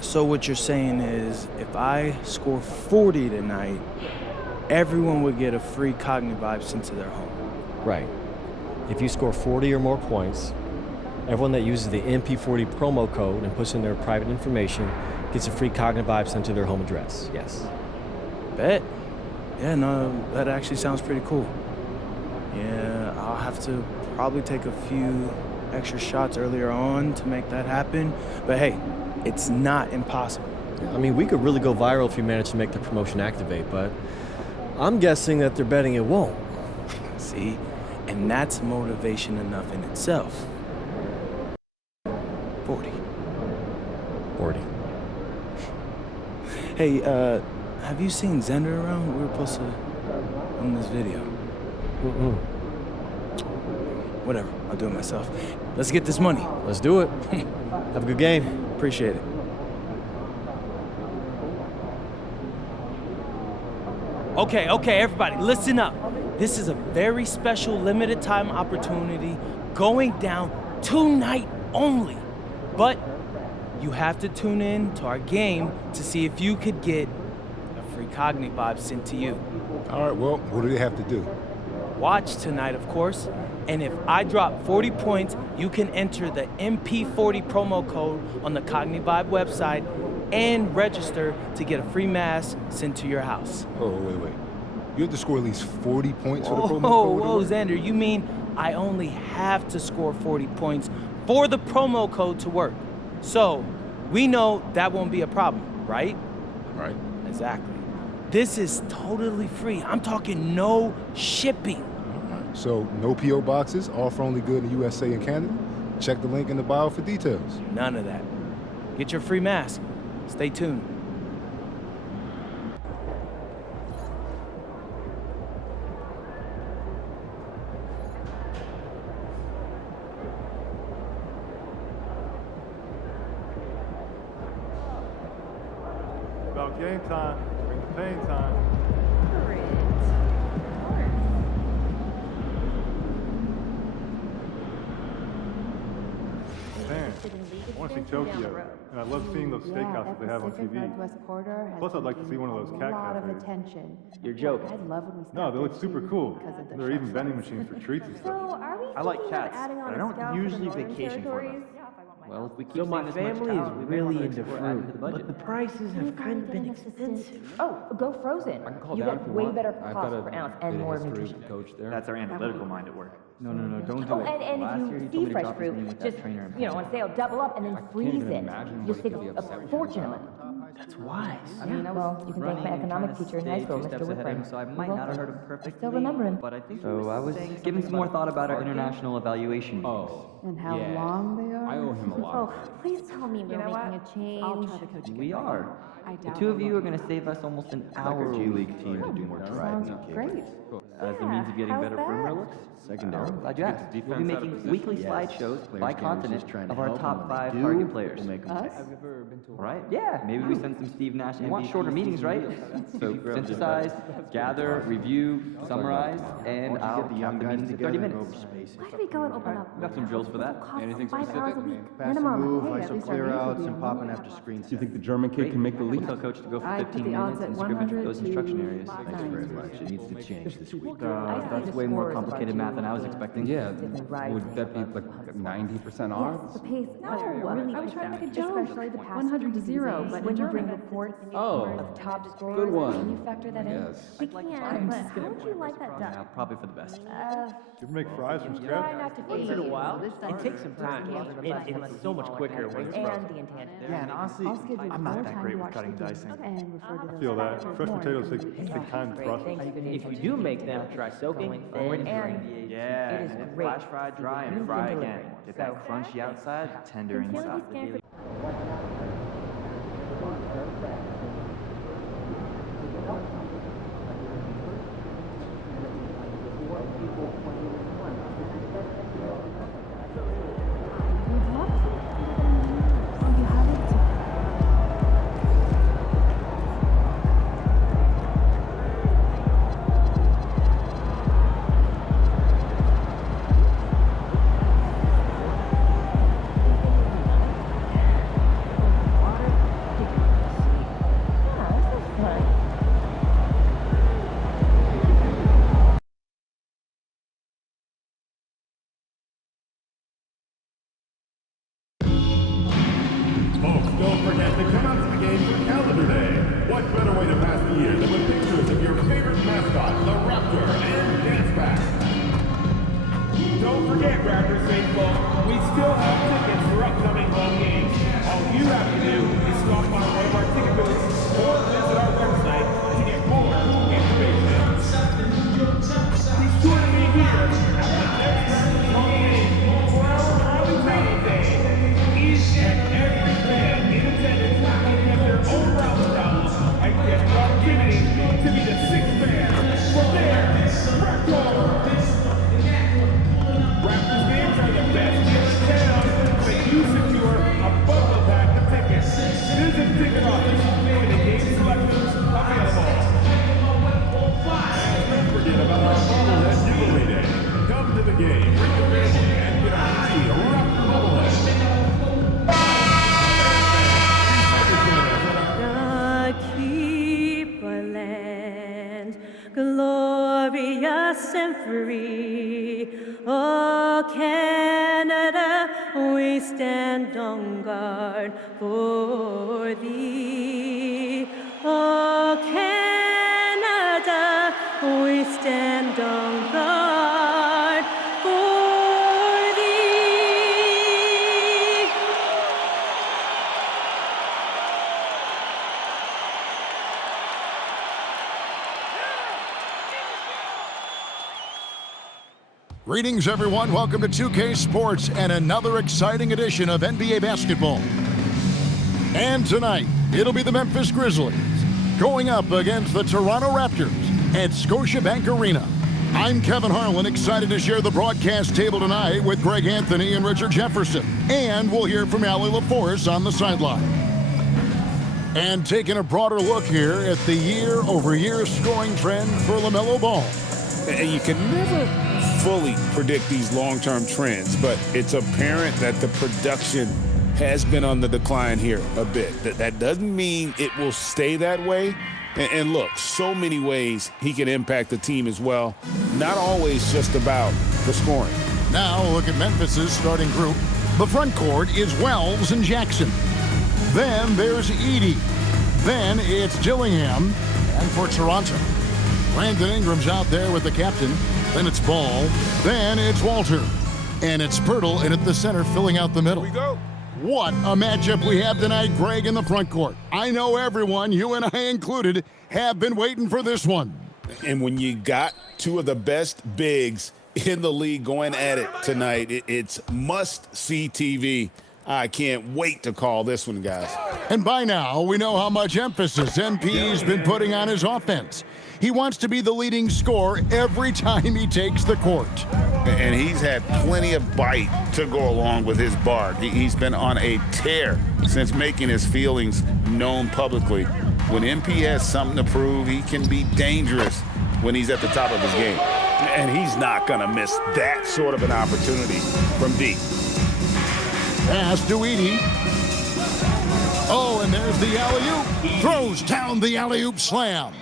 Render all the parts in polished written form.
So what you're saying is if I score 40 tonight, everyone would get a free CONAVIBE sent to their home. Right. If you score 40 or more points, everyone that uses the MP40 promo code and puts in their private information gets a free CONAVIBE sent to their home address. Yes. Bet. Yeah, no, that actually sounds pretty cool. Yeah, I'll have to probably take a few extra shots earlier on to make that happen. But hey, it's not impossible. I mean, we could really go viral if you manage to make the promotion activate, but I'm guessing that they're betting it won't. See? And that's motivation enough in itself. 40. 40. Hey, have you seen Zender around? We were supposed to film this video. Whatever, I'll do it myself. Let's get this money. Let's do it. Have a good game. Appreciate it. Okay, everybody, listen up. This is a very special limited time opportunity going down tonight only. But you have to tune in to our game to see if you could get a free CONAVIBE sent to you. All right, well, what do they have to do? Watch tonight, of course. And if I drop 40 points, you can enter the MP40 promo code on the CONAVIBE website and register to get a free mask sent to your house. Oh, wait. You have to score at least 40 points for the promo code? Whoa, Xander, you mean I only have to score 40 points for the promo code to work? So, we know that won't be a problem, right? Right. Exactly. This is totally free. I'm talking no shipping. So, no P.O. boxes, offer only good in the USA and Canada? Check the link in the bio for details. None of that. Get your free mask. Stay tuned. About game time, bring the pain time. Man, I want to see Tokyo, and I love seeing those steakhouses they have on TV. Plus, I'd like to see one of those cat cafes. You're joking. No, they look super cool. There are even vending machines for treats and stuff. I like cats, but I don't usually vacation for them. Well, if we keep My family is really into fruit, but the prices have kind of been expensive. Oh, go frozen. You get way better cost per ounce and more nutrition. That's our analytical mind at work. No, don't do Oh, it. and if you see fresh fruit, just, on sale, double up and then freeze it. You'll save a fortune on it. That's wise. Well, you can thank my economics teacher in high school, Mr. Whitburn. So I might not have heard him perfectly. Still remember him. But I think So I was giving some more thought about our international evaluation meetings. And how long they are? I owe him a lot. Oh, please tell me we're making a change. I'll try to coach you. We are. I The doubt two of it. you are going to save us almost an hour. G League team to do more driving. Sounds great. As a means of getting how's better that? perimeter looks. Secondary. Glad you asked. We'll be making weekly slideshows by continent of our top 5 target players. Us? Right? Yeah. Maybe we send some Steve Nash. You want shorter meetings, right? So synthesize, gather, review, summarize, and I'll the have young the guys meetings in together 30 and minutes. go over space. Why do we go and open up? We got some drills for that. Cost Anything 5 hours a week, Fast and minimum. move, Hey, at ISO least clear our games will outs, be and popping more. after screen Do you set. think the German kid can make the leap? We'll tell coach to go for I 15 put the odds minutes at and scrimmage with 100 those instruction areas. to Thanks very much. It needs to change this week. That's way more complicated math than I was expecting. Yeah, Right. would that be like 90% off? The pace, No, I was trying to make a joke. especially the past 100 to 0, days. but when in you bring German. reports Oh, of top scorers, good one. can you factor that in? Yes. We can, but how would you like that done? Probably for the best. You ever make fries from Try scratch? not to Once fade in a while. this It takes some time. It's so much quicker when it's and frozen. the intangible. Yeah, and honestly, I'll schedule I'm more not that time great to with watch cutting the dicing. and refer to those Feel that. factors Fresh more. potatoes take time to process. If you do make them, try soaking or And Yeah, it is and then great flash fry, dry, for and the fry delivery. again. Get that So- crunchy outside, tender Can inside. you scan for the years and with pictures of your favorite mascot, the Raptor, and dance back. Don't forget, Raptors faithful, we still have tickets for upcoming home games. All you have to do is stop by one of our ticket booths or visit our website to get more information. Be sure to be here at the next Raptors home game for our early training day. Each and every fan in attendance will get their own Raptor towels and get the opportunity to be the sixth fan for their Raptor. Raptors games are the best deal in town, but you secure a bundle pack of tickets. Visit ticket office for the game selections available. And don't forget about our bobblehead giveaway day. Come to the game, bring the family, and get a free Raptor bobblehead. The keeper land, glorious and free. Oh, Canada, we stand on guard for thee. Oh, Canada, we stand on guard for thee. Greetings, everyone. Welcome to 2K Sports and another exciting edition of NBA basketball. And tonight, it'll be the Memphis Grizzlies going up against the Toronto Raptors at Scotiabank Arena. I'm Kevin Harlan, excited to share the broadcast table tonight with Greg Anthony and Richard Jefferson. And we'll hear from Allie LaForce on the sideline. And taking a broader look here at the year-over-year scoring trend for LaMelo Ball. And you can never fully predict these long-term trends, but it's apparent that the production has been on the decline here a bit. That doesn't mean it will stay that way. And look, so many ways he can impact the team as well. Not always just about the scoring. Now look at Memphis's starting group. The front court is Wells and Jackson. Then there's Edey. Then it's Dillingham. And for Toronto, Brandon Ingram's out there with the captain. Then it's Ball. Then it's Walter. And it's Pirtle in at the center, filling out the middle. Here we go. What a matchup we have tonight, Greg, in the front court. I know everyone, you and I included, have been waiting for this one. And when you got two of the best bigs in the league going at it tonight, it's must-see TV. I can't wait to call this one, guys. And by now, we know how much emphasis MP's been putting on his offense. He wants to be the leading scorer every time he takes the court. And he's had plenty of bite to go along with his bark. He's been on a tear since making his feelings known publicly. When MP has something to prove, he can be dangerous when he's at the top of his game. And he's not going to miss that sort of an opportunity from deep. Pass to Edey. Oh, and there's the alley-oop. Throws down the alley-oop slam.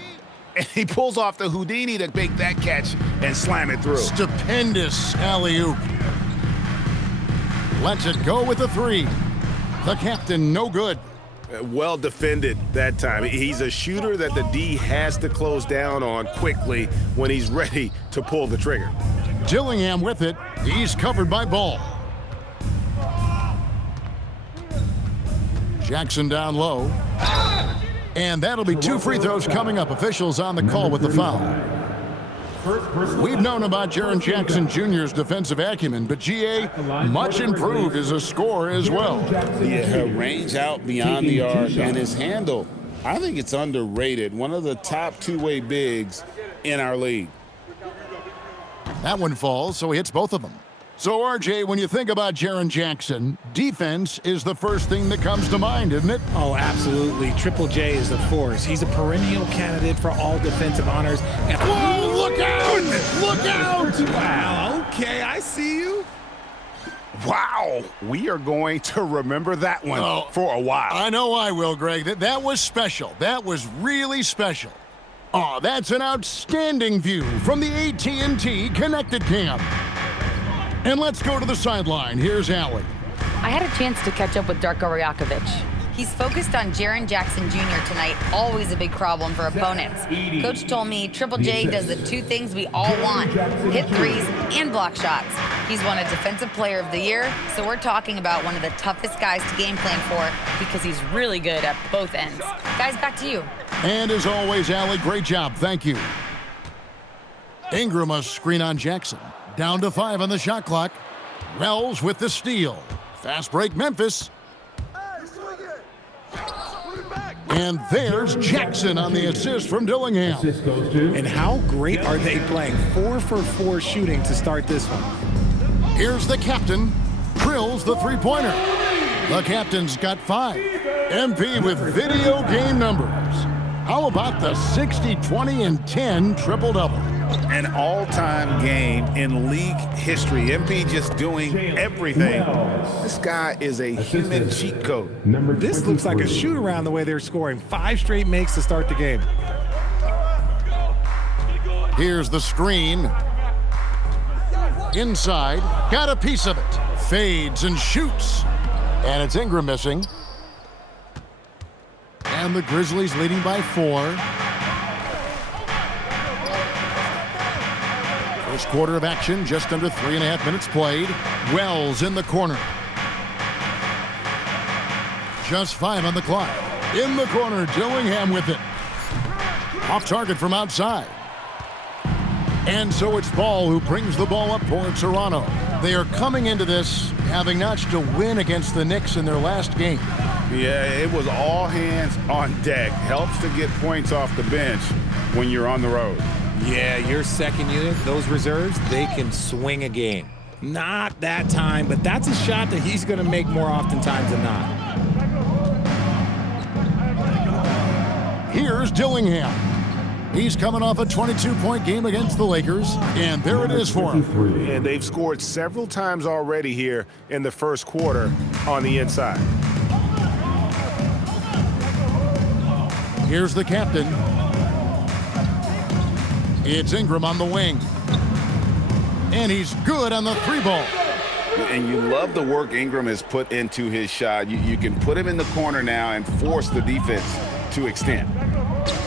And he pulls off the Houdini to make that catch and slam it through. Stupendous alley-oop. Lets it go with a three. The captain, no good. Well defended that time. He's a shooter that the D has to close down on quickly when he's ready to pull the trigger. Dillingham with it. He's covered by Ball. Jackson down low. And that'll be two free throws coming up. Officials on the call with the foul. We've known about Jaren Jackson Jr.'s defensive acumen, but GA much improved as a scorer as well. Yeah, range out beyond the arc and his handle. I think it's underrated. One of the top two-way bigs in our league. That one falls, so he hits both of them. So, RJ, when you think about Jaren Jackson, defense is the first thing that comes to mind, isn't it? Oh, absolutely. Triple J is a force. He's a perennial candidate for all defensive honors. And whoa, look out! Look out! Wow, okay, I see you. Wow, we are going to remember that one for a while. I know I will, Greg. That was special. That was really special. Oh, that's an outstanding view from the AT&T Connected Cam. And let's go to the sideline. Here's Allie. I had a chance to catch up with Darko Rajakovic. He's focused on Jaren Jackson Jr. tonight, always a big problem for opponents. Coach told me Triple J does the two things we all want, hit threes and block shots. He's won a Defensive Player of the Year, so we're talking about one of the toughest guys to game plan for because he's really good at both ends. Guys, back to you. And as always, Allie, great job. Thank you. Ingram a screen on Jackson. Down to 5 on the shot clock. Wells with the steal. Fast break, Memphis. And there's Jackson on the assist from Dillingham. And how great are they playing? 4 for 4 shooting to start this one. Here's the captain. Drills the three-pointer. The captain's got 5. MP with video game numbers. How about the 60, 20, and 10 triple-double? An all-time game in league history. MP just doing everything. This guy is a human cheat code. This looks like a shoot-around the way they're scoring. 5 straight makes to start the game. Here's the screen. Inside, got a piece of it. Fades and shoots. And it's Ingram missing. And the Grizzlies leading by 4. First quarter of action, just under 3.5 minutes played. Wells in the corner. Just 5 on the clock. In the corner, Dillingham with it. Off target from outside. And so it's Ball who brings the ball up for Toronto. They are coming into this having notched a win against the Knicks in their last game. Yeah, it was all hands on deck. Helps to get points off the bench when you're on the road. Yeah, your second unit, those reserves, they can swing a game. Not that time, but that's a shot that he's going to make more oftentimes than not. Here's Dillingham. He's coming off a 22-point game against the Lakers, and there it is for him. And they've scored several times already here in the first quarter on the inside. Here's the captain. It's Ingram on the wing. And he's good on the 3-ball. And you love the work Ingram has put into his shot. You can put him in the corner now and force the defense to extend.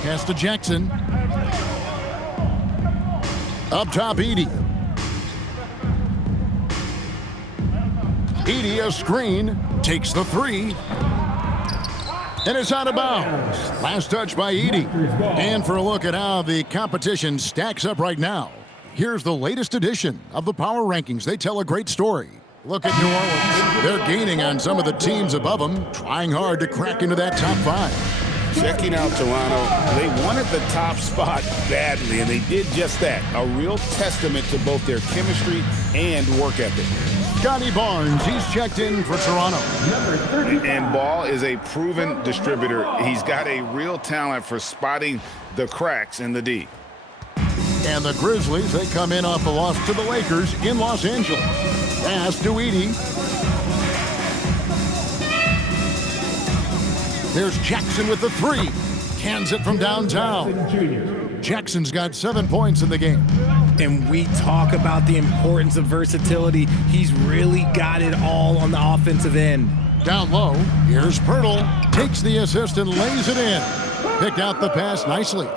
Pass to Jackson. Up top, Edie. Edie, a screen, takes the 3. And it's out of bounds. Last touch by Edie. And for a look at how the competition stacks up right now, here's the latest edition of the Power Rankings. They tell a great story. Look at New Orleans. They're gaining on some of the teams above them, trying hard to crack into that top 5. Checking out Toronto, they wanted the top spot badly, and they did just that. A real testament to both their chemistry and work ethic. Scotty Barnes, he's checked in for Toronto. And Ball is a proven distributor. He's got a real talent for spotting the cracks in the D. And the Grizzlies, they come in off the loss to the Lakers in Los Angeles. Pass to Edie. There's Jackson with the 3. Cans it from downtown. Jackson's got 7 points in the game. And we talk about the importance of versatility. He's really got it all on the offensive end. Down low, here's Pirtle. Takes the assist and lays it in. Picked out the pass nicely.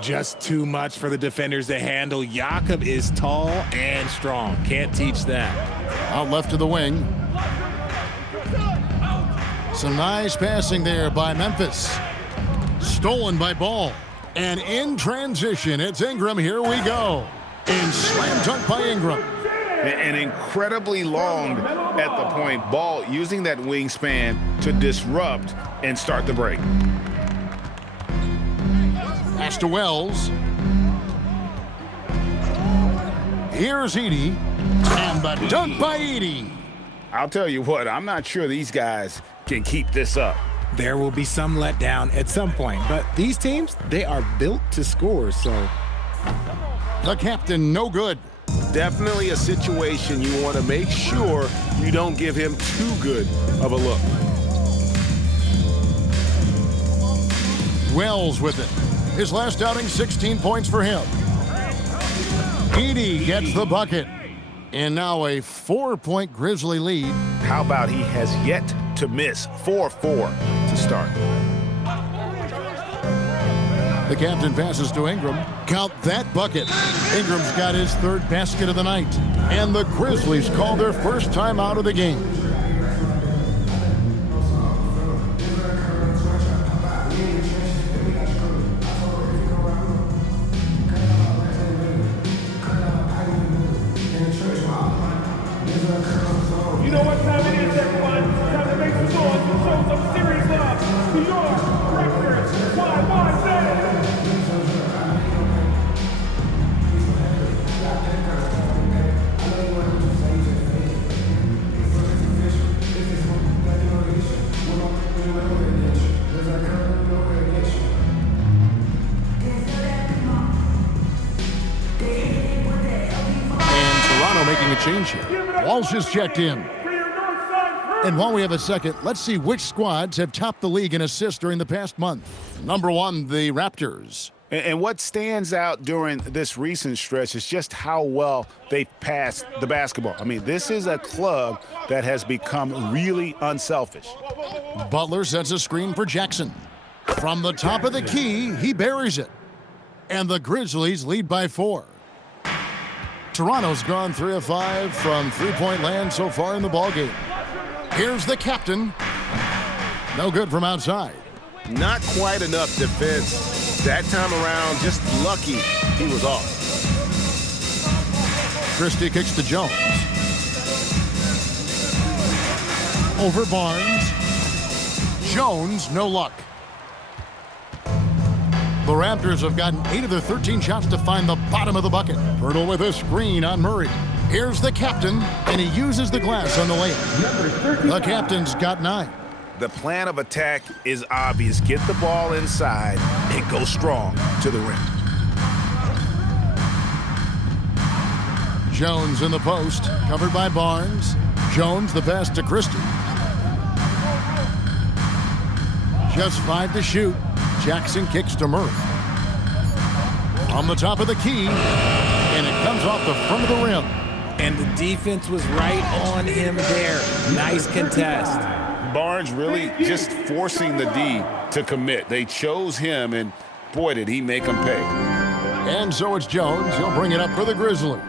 Just too much for the defenders to handle. Jakob is tall and strong. Can't teach that. Out left to the wing. Some nice passing there by Memphis. Stolen by Ball. And in transition, it's Ingram. Here we go. And slam dunk by Ingram. And incredibly long at the point. Ball using that wingspan to disrupt and start the break. Pass to Wells. Here's Edie. And the dunk by Edie. I'll tell you what, I'm not sure these guys can keep this up. There will be some letdown at some point, but these teams, they are built to score, so. The captain, no good. Definitely a situation you want to make sure you don't give him too good of a look. Wells with it. His last outing, 16 points for him. Edie gets the bucket. And now a 4-point Grizzly lead. How about he has yet to miss 4-4. to start. The captain passes to Ingram. Count that bucket. Ingram's got his third basket of the night. And the Grizzlies call their first time out of the game. You know what time it is, everyone? Time to make some noise and show some serious love to your Raptors. And Toronto making a change here. Walsh is checked in. And while we have a second, let's see which squads have topped the league in assists during the past month. Number one, the Raptors. And what stands out during this recent stretch is just how well they passed the basketball. I mean, this is a club that has become really unselfish. Butler sets a screen for Jackson. From the top of the key, he buries it. And the Grizzlies lead by 4. Toronto's gone 3 of 5 from three-point land so far in the ballgame. Here's the captain. No good from outside. Not quite enough defense that time around. Just lucky he was off. Christie kicks to Jones. Over Barnes. Jones, no luck. The Raptors have gotten 8 of their 13 shots to find the bottom of the bucket. Pirtle with a screen on Murray. Here's the captain, and he uses the glass on the layup. The captain's got 9. The plan of attack is obvious. Get the ball inside and go strong to the rim. Jones in the post, covered by Barnes. Jones the pass to Christie. Just 5 to shoot. Jackson kicks to Murray. On the top of the key, and it comes off the front of the rim. And the defense was right on him there. Nice contest. Barnes really just forcing the D to commit. They chose him, and boy, did he make them pay. And so it's Jones. He'll bring it up for the Grizzlies.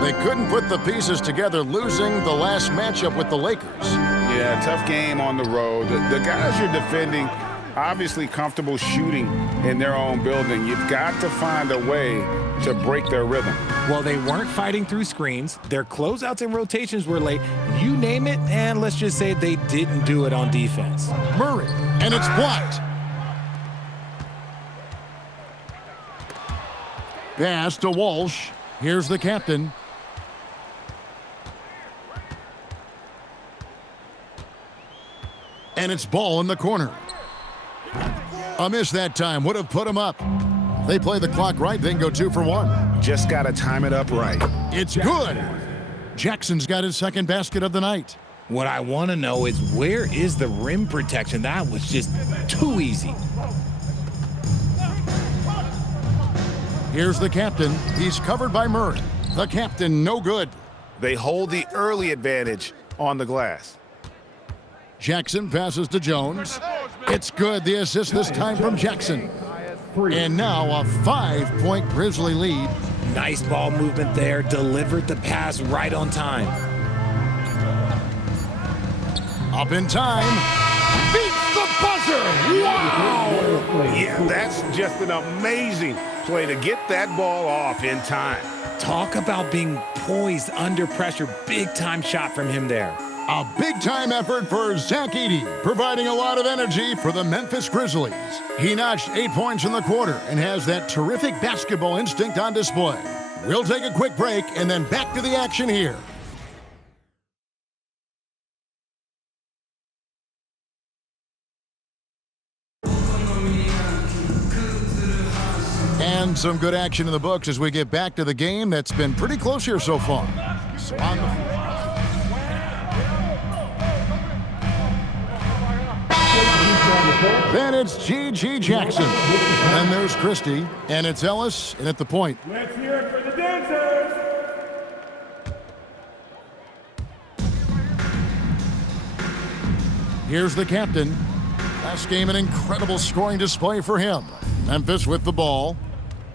They couldn't put the pieces together, losing the last matchup with the Lakers. Yeah, tough game on the road. The guys you're defending, obviously comfortable shooting in their own building. You've got to find a way to break their rhythm. Well, they weren't fighting through screens. Their closeouts and rotations were late. You name it, and let's just say they didn't do it on defense. Murray, and it's blocked. Pass to Walsh. Here's the captain. And it's ball in the corner. A miss that time would have put him up. They play the clock right, then go 2 for 1. Just got to time it up right. It's good. Jackson's got his second basket of the night. What I want to know is, where is the rim protection? That was just too easy. Here's the captain. He's covered by Murray. The captain, no good. They hold the early advantage on the glass. Jackson passes to Jones. It's good. The assist this time from Jackson. And now a 5-point Grizzly lead. Nice ball movement there. Delivered the pass right on time. Up in time. Beats the buzzer. Wow! Yeah, that's just an amazing play to get that ball off in time. Talk about being poised under pressure. Big-time shot from him there. A big-time effort for Zach Edey, providing a lot of energy for the Memphis Grizzlies. He notched 8 points in the quarter and has that terrific basketball instinct on display. We'll take a quick break and then back to the action here. And some good action in the books as we get back to the game that's been pretty close here so far. So on the floor. Then it's G.G. Jackson. And there's Christie. And it's Ellis. And at the point. Let's hear it for the dancers. Here's the captain. Last game, an incredible scoring display for him. Memphis with the ball.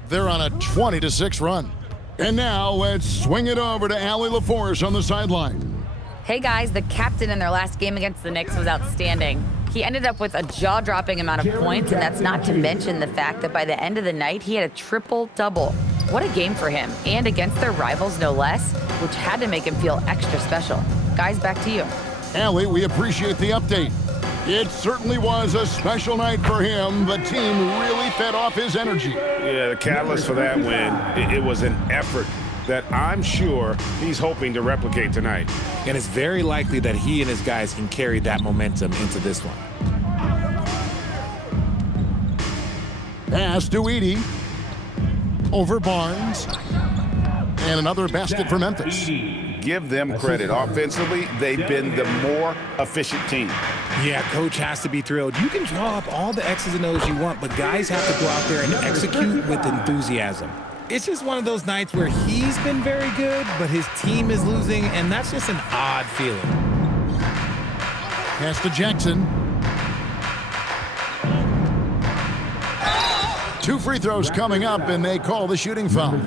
They're on a 20-6 run. And now let's swing it over to Allie LaForce on the sideline. Hey guys, the captain in their last game against the Knicks was outstanding. He ended up with a jaw-dropping amount of points, and that's not to mention the fact that by the end of the night, he had a triple-double. What a game for him, and against their rivals no less, which had to make him feel extra special. Guys, back to you. Allie, we appreciate the update. It certainly was a special night for him. The team really fed off his energy. Yeah, the catalyst for that win, it was an effort that I'm sure he's hoping to replicate tonight. And it's very likely that he and his guys can carry that momentum into this one. Pass to Edey. Over Barnes. And another basket for Memphis. Give them credit. Offensively, they've been the more efficient team. Yeah, coach has to be thrilled. You can draw up all the X's and O's you want, but guys have to go out there and execute with enthusiasm. It's just one of those nights where he's been very good, but his team is losing, and that's just an odd feeling. Pass to Jackson. 2 free throws coming up, and they call the shooting foul.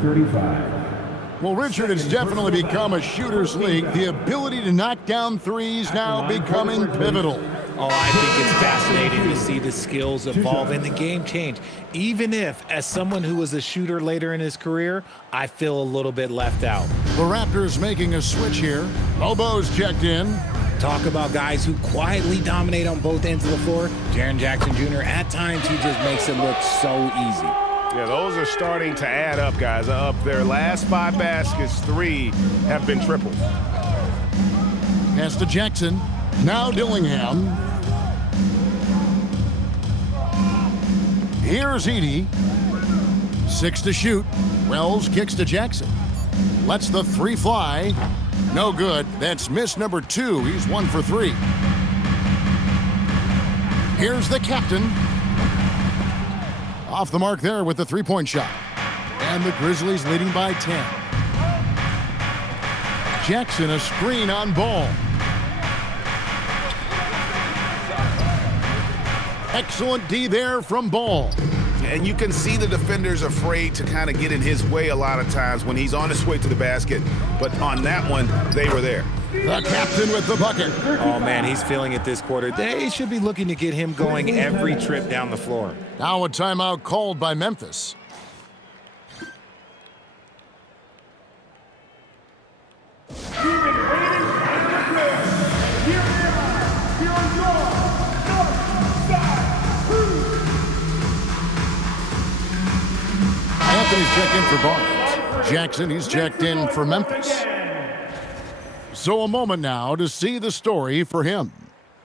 Well, Richard, it's definitely become a shooter's league. The ability to knock down threes now becoming pivotal. Oh, I think it's fascinating to see the skills evolve and the game change. Even if, as someone who was a shooter later in his career, I feel a little bit left out. The Raptors making a switch here. Lobo's checked in. Talk about guys who quietly dominate on both ends of the floor. Jaren Jackson Jr., at times, he just makes it look so easy. Yeah, those are starting to add up, guys. Up their last 5 baskets, 3 have been triples. Pass to Jackson. Now Dillingham. Here's Edey. 6 to shoot. Wells kicks to Jackson. Lets the 3 fly. No good. That's miss number 2. He's 1 for 3. Here's the captain. Off the mark there with the 3-point shot. And the Grizzlies leading by 10. Jackson a screen on Ball. Excellent D there from Ball. And you can see the defenders afraid to kind of get in his way a lot of times when he's on his way to the basket. But on that one, they were there. The captain with the bucket. Oh, man, he's feeling it this quarter. They should be looking to get him going every trip down the floor. Now a timeout called by Memphis. Anthony's checked in for Barnes. Jackson, he's checked in for Memphis. So a moment now to see the story for him.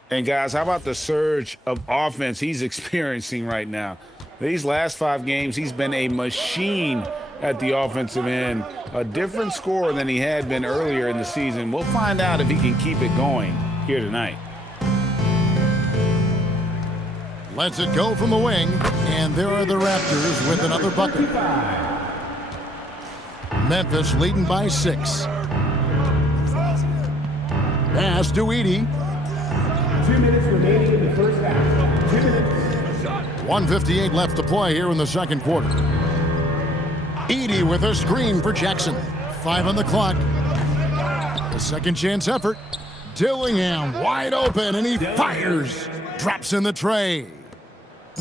And guys, how about the surge of offense he's experiencing right now? These last 5 games, he's been a machine at the offensive end. A different scorer than he had been earlier in the season. We'll find out if he can keep it going here tonight. Lets it go from the wing, and there are the Raptors with another bucket. Memphis leading by 6. Pass to Edey. 2 minutes remaining in the first half. 2 minutes. 1:58 left to play here in the second quarter. Edey with a screen for Jackson. 5 on the clock. The second chance effort. Dillingham wide open, and he fires. Drops in the tray.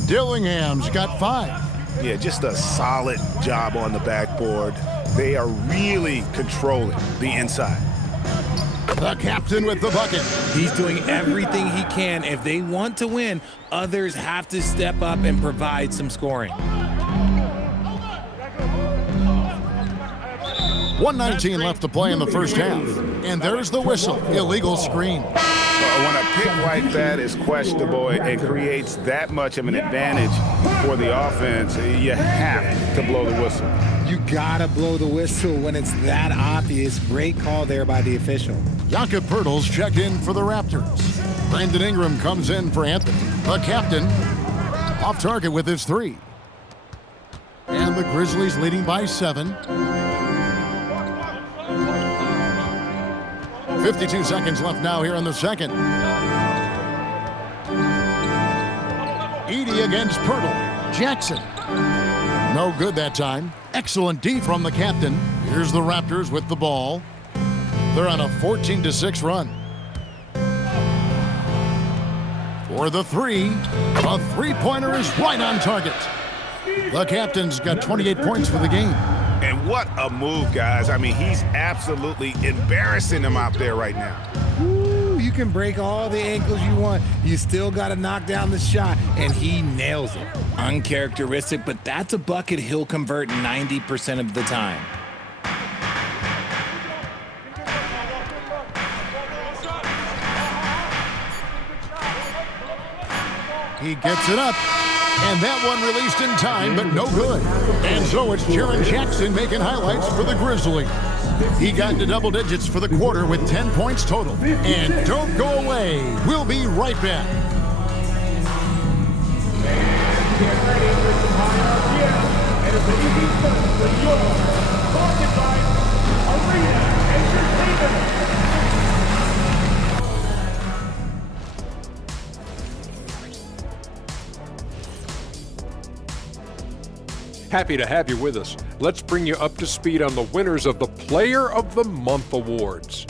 Dillingham's got 5. Yeah, just a solid job on the backboard. They are really controlling the inside. The captain with the bucket. He's doing everything he can. If they want to win, others have to step up and provide some scoring. 1:19 left to play in the first half. And there's the whistle. Illegal screen. When a pick like that is questionable and creates that much of an advantage for the offense, you have to blow the whistle. You gotta blow the whistle when it's that obvious. Great call there by the official. Jakob Poeltl's checked in for the Raptors. Brandon Ingram comes in for Anthony. The captain off target with his 3. And the Grizzlies leading by 7. 52 seconds left now here in the second. Edie against Pirtle. Jackson. No good that time. Excellent D from the captain. Here's the Raptors with the ball. They're on a 14-6 run. For the three, a three-pointer is right on target. The captain's got 28 points for the game. And what a move, guys. I mean, he's absolutely embarrassing him out there right now. Ooh, you can break all the ankles you want. You still got to knock down the shot, and he nails it. Uncharacteristic, but that's a bucket he'll convert 90% of the time. He gets it up, and that one released in time, but no good. And so it's Jaren Jackson making highlights for the Grizzlies. He got into double digits for the quarter with 10 points total. And don't go away. We'll be right back. Get ready for some high RPM, and it's an easy first for your Market by Arena Entertainment. Happy to have you with us. Let's bring you up to speed on the winners of the Player of the Month awards.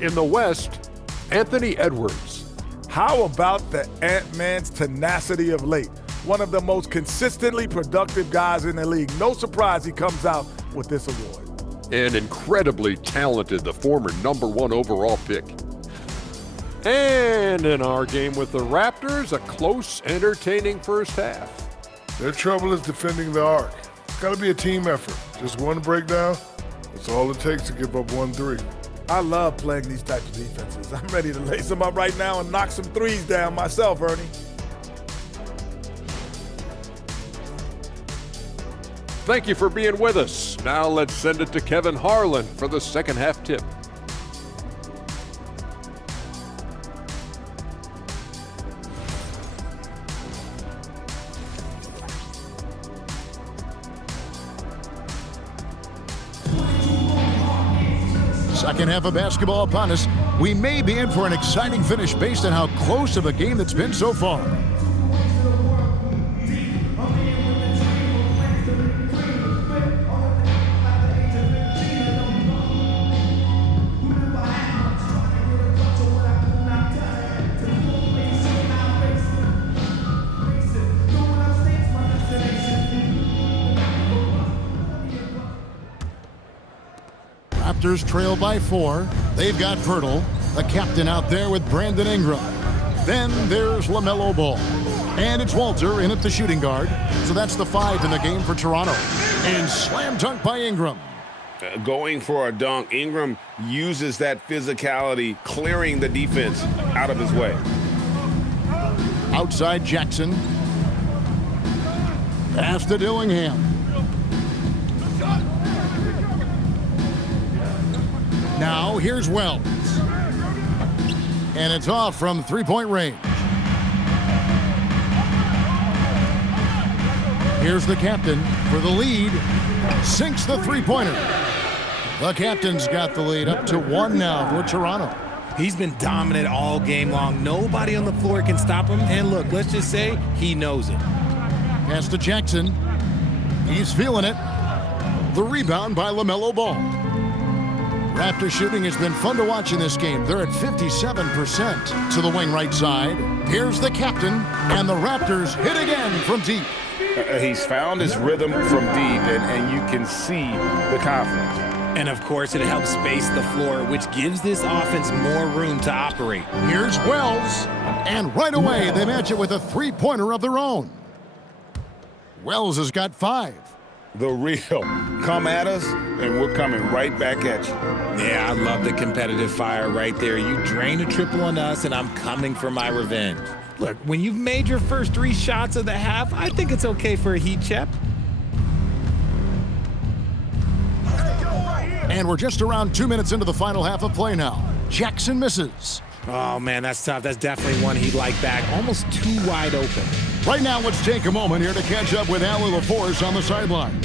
In the West, Anthony Edwards. How about the Ant-Man's tenacity of late? One of the most consistently productive guys in the league. No surprise he comes out with this award. And incredibly talented, the former #1 overall pick. And in our game with the Raptors, a close, entertaining first half. Their trouble is defending the arc. It's got to be a team effort. Just one breakdown, that's all it takes to give up 1-3. I love playing these types of defenses. I'm ready to lace them up right now and knock some threes down myself, Ernie. Thank you for being with us. Now let's send it to Kevin Harlan for the second half tip. Second half of basketball upon us. We may be in for an exciting finish based on how close of a game that's been so far. Raptors trail by 4. They've got Pirtle, the captain, out there with Brandon Ingram. Then there's LaMelo Ball. And it's Walter in at the shooting guard. So that's the 5 in the game for Toronto. And slam dunk by Ingram. Going for a dunk, Ingram uses that physicality, clearing the defense out of his way. Outside Jackson. Pass to Dillingham. Now here's Wells. And it's off from three-point range. Here's the captain for the lead. Sinks the three-pointer. The captain's got the lead up to 1 now for Toronto. He's been dominant all game long. Nobody on the floor can stop him. And look, let's just say he knows it. Pass to Jackson. He's feeling it. The rebound by LaMelo Ball. Raptor shooting has been fun to watch in this game. They're at 57% to the wing right side. Here's the captain, and the Raptors hit again from deep. He's found his rhythm from deep, and you can see the confidence. And of course, it helps space the floor, which gives this offense more room to operate. Here's Wells, and right away they match it with a three-pointer of their own. Wells has got 5. The real. Come at us, and we're coming right back at you. Yeah, I love the competitive fire right there. You drain a triple on us, and I'm coming for my revenge. Look, when you've made your first 3 shots of the half, I think it's okay for a heat check. And we're just around 2 minutes into the final half of play now. Jackson misses. Oh, man, that's tough. That's definitely one he'd like back. Almost too wide open. Right now, let's take a moment here to catch up with Allie LaForce on the sideline.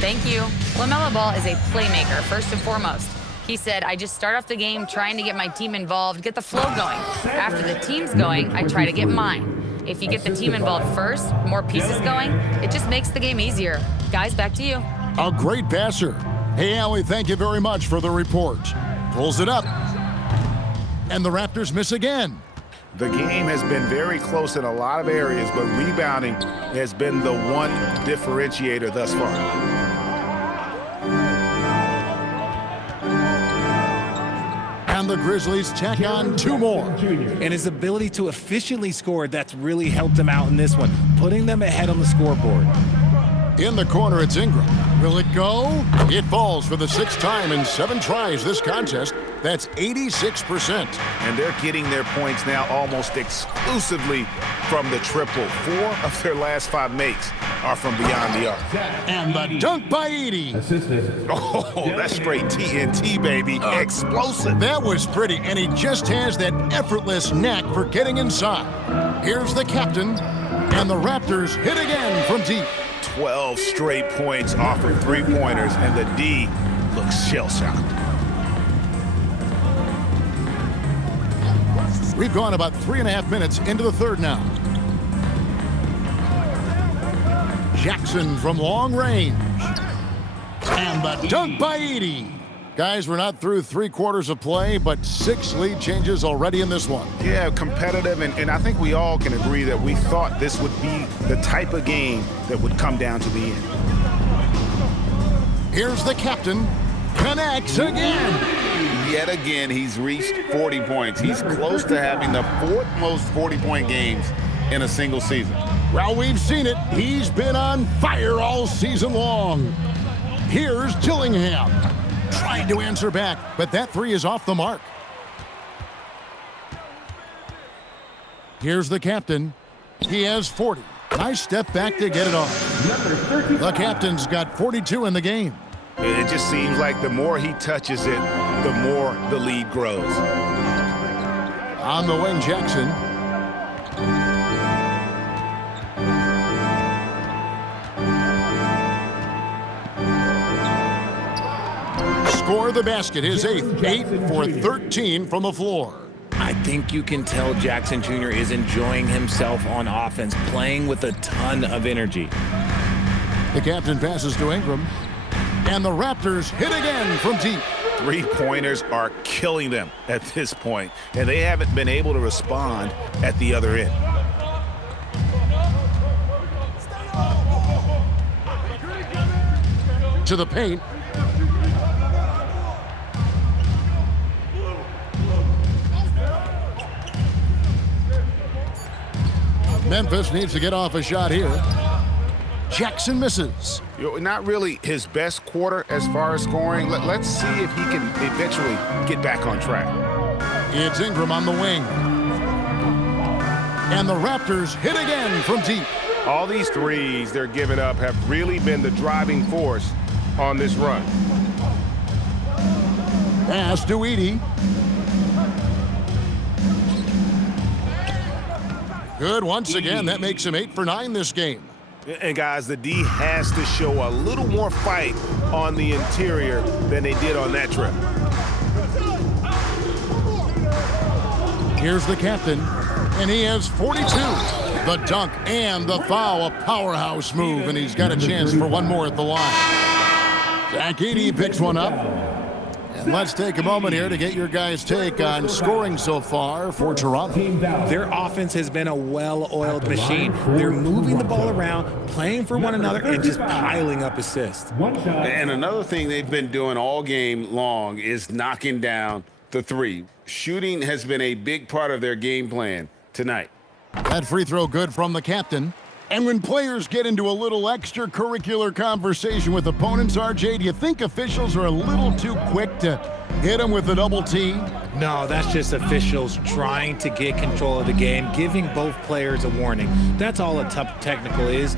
Thank you. LaMelo Ball is a playmaker, first and foremost. He said, I just start off the game trying to get my team involved, get the flow going. After the team's going, I try to get mine. If you get the team involved first, more pieces going, it just makes the game easier. Guys, back to you. A great passer. Hey, Allie, thank you very much for the report. Pulls it up. And the Raptors miss again. The game has been very close in a lot of areas, but rebounding has been the one differentiator thus far. And the Grizzlies tack on 2 more. And his ability to efficiently score, that's really helped him out in this one, putting them ahead on the scoreboard. In the corner, it's Ingram. Will it go? It falls for the 6th time in 7 tries this contest. That's 86%. And they're getting their points now almost exclusively from the triple. 4 of their last 5 makes are from beyond the arc. And the dunk by Edey. Oh, that's straight TNT, baby. Explosive. That was pretty, and he just has that effortless knack for getting inside. Here's the captain, and the Raptors hit again from deep. 12 straight points off of 3-pointers, and the D looks shell-shocked. We've gone about 3.5 minutes into the 3rd now. Jackson from long range. And the dunk by Edey. Guys, we're not through 3/4 of play, but 6 lead changes already in this one. Yeah, competitive, and I think we all can agree that we thought this would be the type of game that would come down to the end. Here's the captain. Connects again. Yet again, he's reached 40 points. He's close to having the 4th most 40-point games in a single season. Well, we've seen it. He's been on fire all season long. Here's Dillingham. Trying to answer back, but that 3 is off the mark. Here's the captain. He has 40. Nice step back to get it off. The captain's got 42 in the game. It just seems like the more he touches it, the more the lead grows. On the wing, Jackson. Score the basket, his 8th, 8 for 13 from the floor. I think you can tell Jackson Jr. is enjoying himself on offense, playing with a ton of energy. The captain passes to Ingram, and the Raptors hit again from deep. 3-pointers are killing them at this point, and they haven't been able to respond at the other end. To the paint. Memphis needs to get off a shot here. Jackson misses. Not really his best quarter as far as scoring. Let's see if he can eventually get back on track. It's Ingram on the wing. And the Raptors hit again from deep. All these threes they're giving up have really been the driving force on this run. Pass to Edey. Good once again. That makes him 8 for 9 this game. And guys, the D has to show a little more fight on the interior than they did on that trip. Here's the captain, and he has 42. The dunk and the foul, a powerhouse move, and he's got a chance for one more at the line. Zach Edey picks one up. And let's take a moment here to get your guys' take on scoring so far for Toronto. Their offense has been a well-oiled machine. They're moving the ball around, playing for one another, and just piling up assists. And another thing they've been doing all game long is knocking down the 3. Shooting has been a big part of their game plan tonight. That free throw good from the captain. And when players get into a little extracurricular conversation with opponents, RJ, do you think officials are a little too quick to hit them with a double T? No, that's just officials trying to get control of the game, giving both players a warning. That's all a tough technical is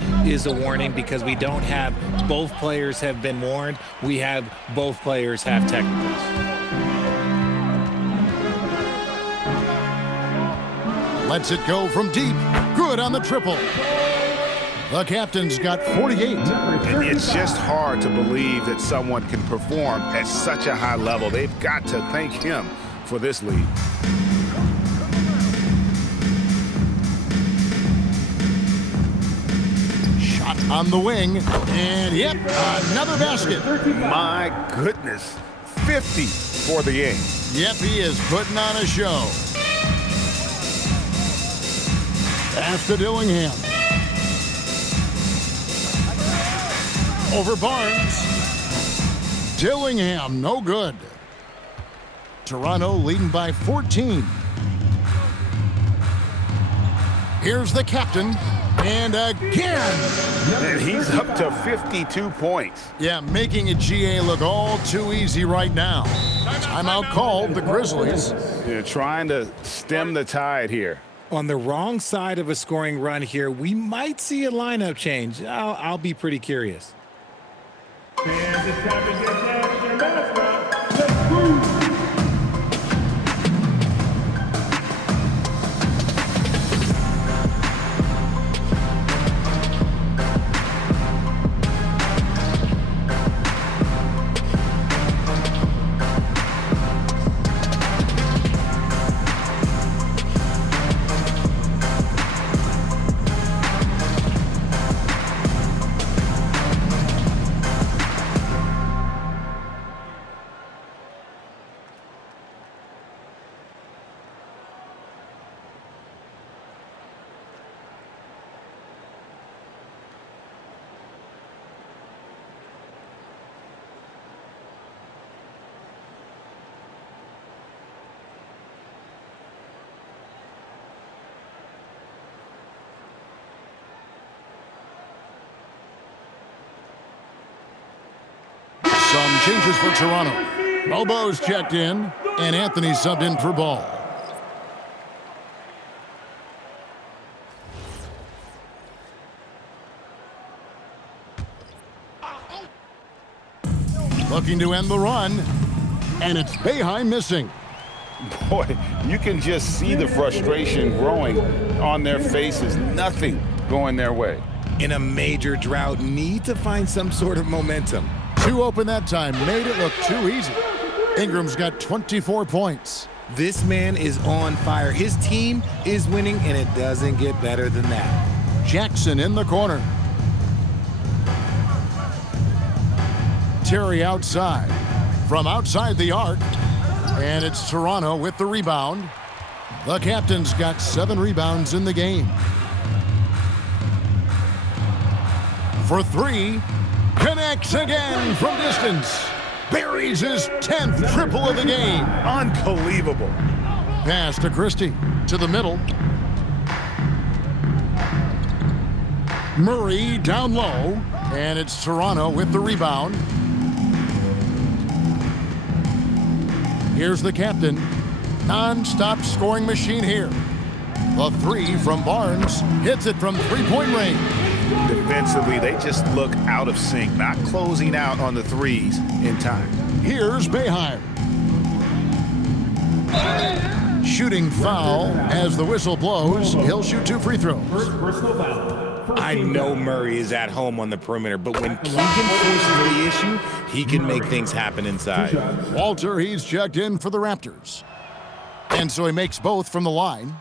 a warning, because we don't have both players have been warned. We have both players have technicals. Lets it go from deep. Good on the triple. The captain's got 48. And it's just hard to believe that someone can perform at such a high level. They've got to thank him for this lead. on the wing, and yep, another basket. My goodness, 50 for the game. Yep, he is putting on a show. Pass to Dillingham. Over Barnes. Dillingham, no good. Toronto leading by 14. Here's the captain, and again. And he's up to 52 points. Yeah, making a GA look all too easy right now. Timeout called, the Grizzlies. Yeah, trying to stem the tide here. On the wrong side of a scoring run here, we might see a lineup change. I'll be pretty curious. And it's time to get down to your mascot. Let's move. Some changes for Toronto. Bobo's checked in, and Anthony subbed in for Ball. Looking to end the run, and it's Boeheim missing. Boy, you can just see the frustration growing on their faces. Nothing going their way. In a major drought, need to find some sort of momentum. Too open that time, made it look too easy. Ingram's got 24 points. This man is on fire. His team is winning, and it doesn't get better than that. Jackson in the corner. Terry outside. From outside the arc, and it's Toronto with the rebound. The captain's got 7 rebounds in the game. For 3, connects again from distance. Buries his 10th triple of the game. Unbelievable. Pass to Christie, to the middle. Murray down low, and it's Toronto with the rebound. Here's the captain. Non-stop scoring machine here. The 3 from Barnes hits it from three-point range. Defensively, they just look out of sync, not closing out on the threes in time. Here's Boeheim. Shooting foul as the whistle blows. He'll shoot 2 free throws. I know Murray is at home on the perimeter, but when Keegan forces the issue, he can make things happen inside. Walter, he's checked in for the Raptors. And so he makes both from the line.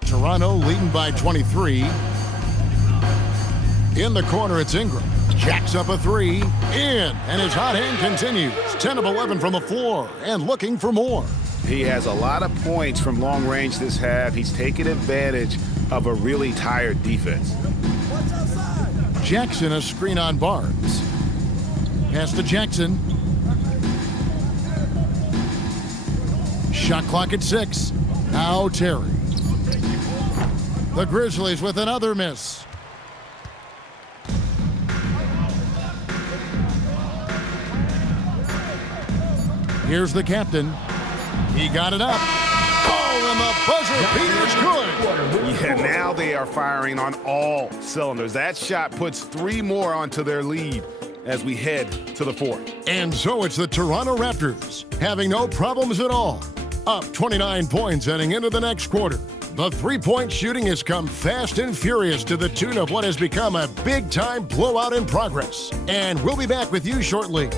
Toronto leading by 23. In the corner, it's Ingram. Jacks up a 3. In. And his hot hand continues. 10 of 11 from the floor and looking for more. He has a lot of points from long range this half. He's taken advantage of a really tired defense. Jackson a screen on Barnes. Pass to Jackson. Shot clock at 6. Now Terry. The Grizzlies with another miss. Here's the captain. He got it up. Oh, and the buzzer beater's good. Yeah, now they are firing on all cylinders. That shot puts 3 more onto their lead as we head to the 4th. And so it's the Toronto Raptors having no problems at all. Up 29 points heading into the next quarter. The three-point shooting has come fast and furious to the tune of what has become a big-time blowout in progress. And we'll be back with you shortly.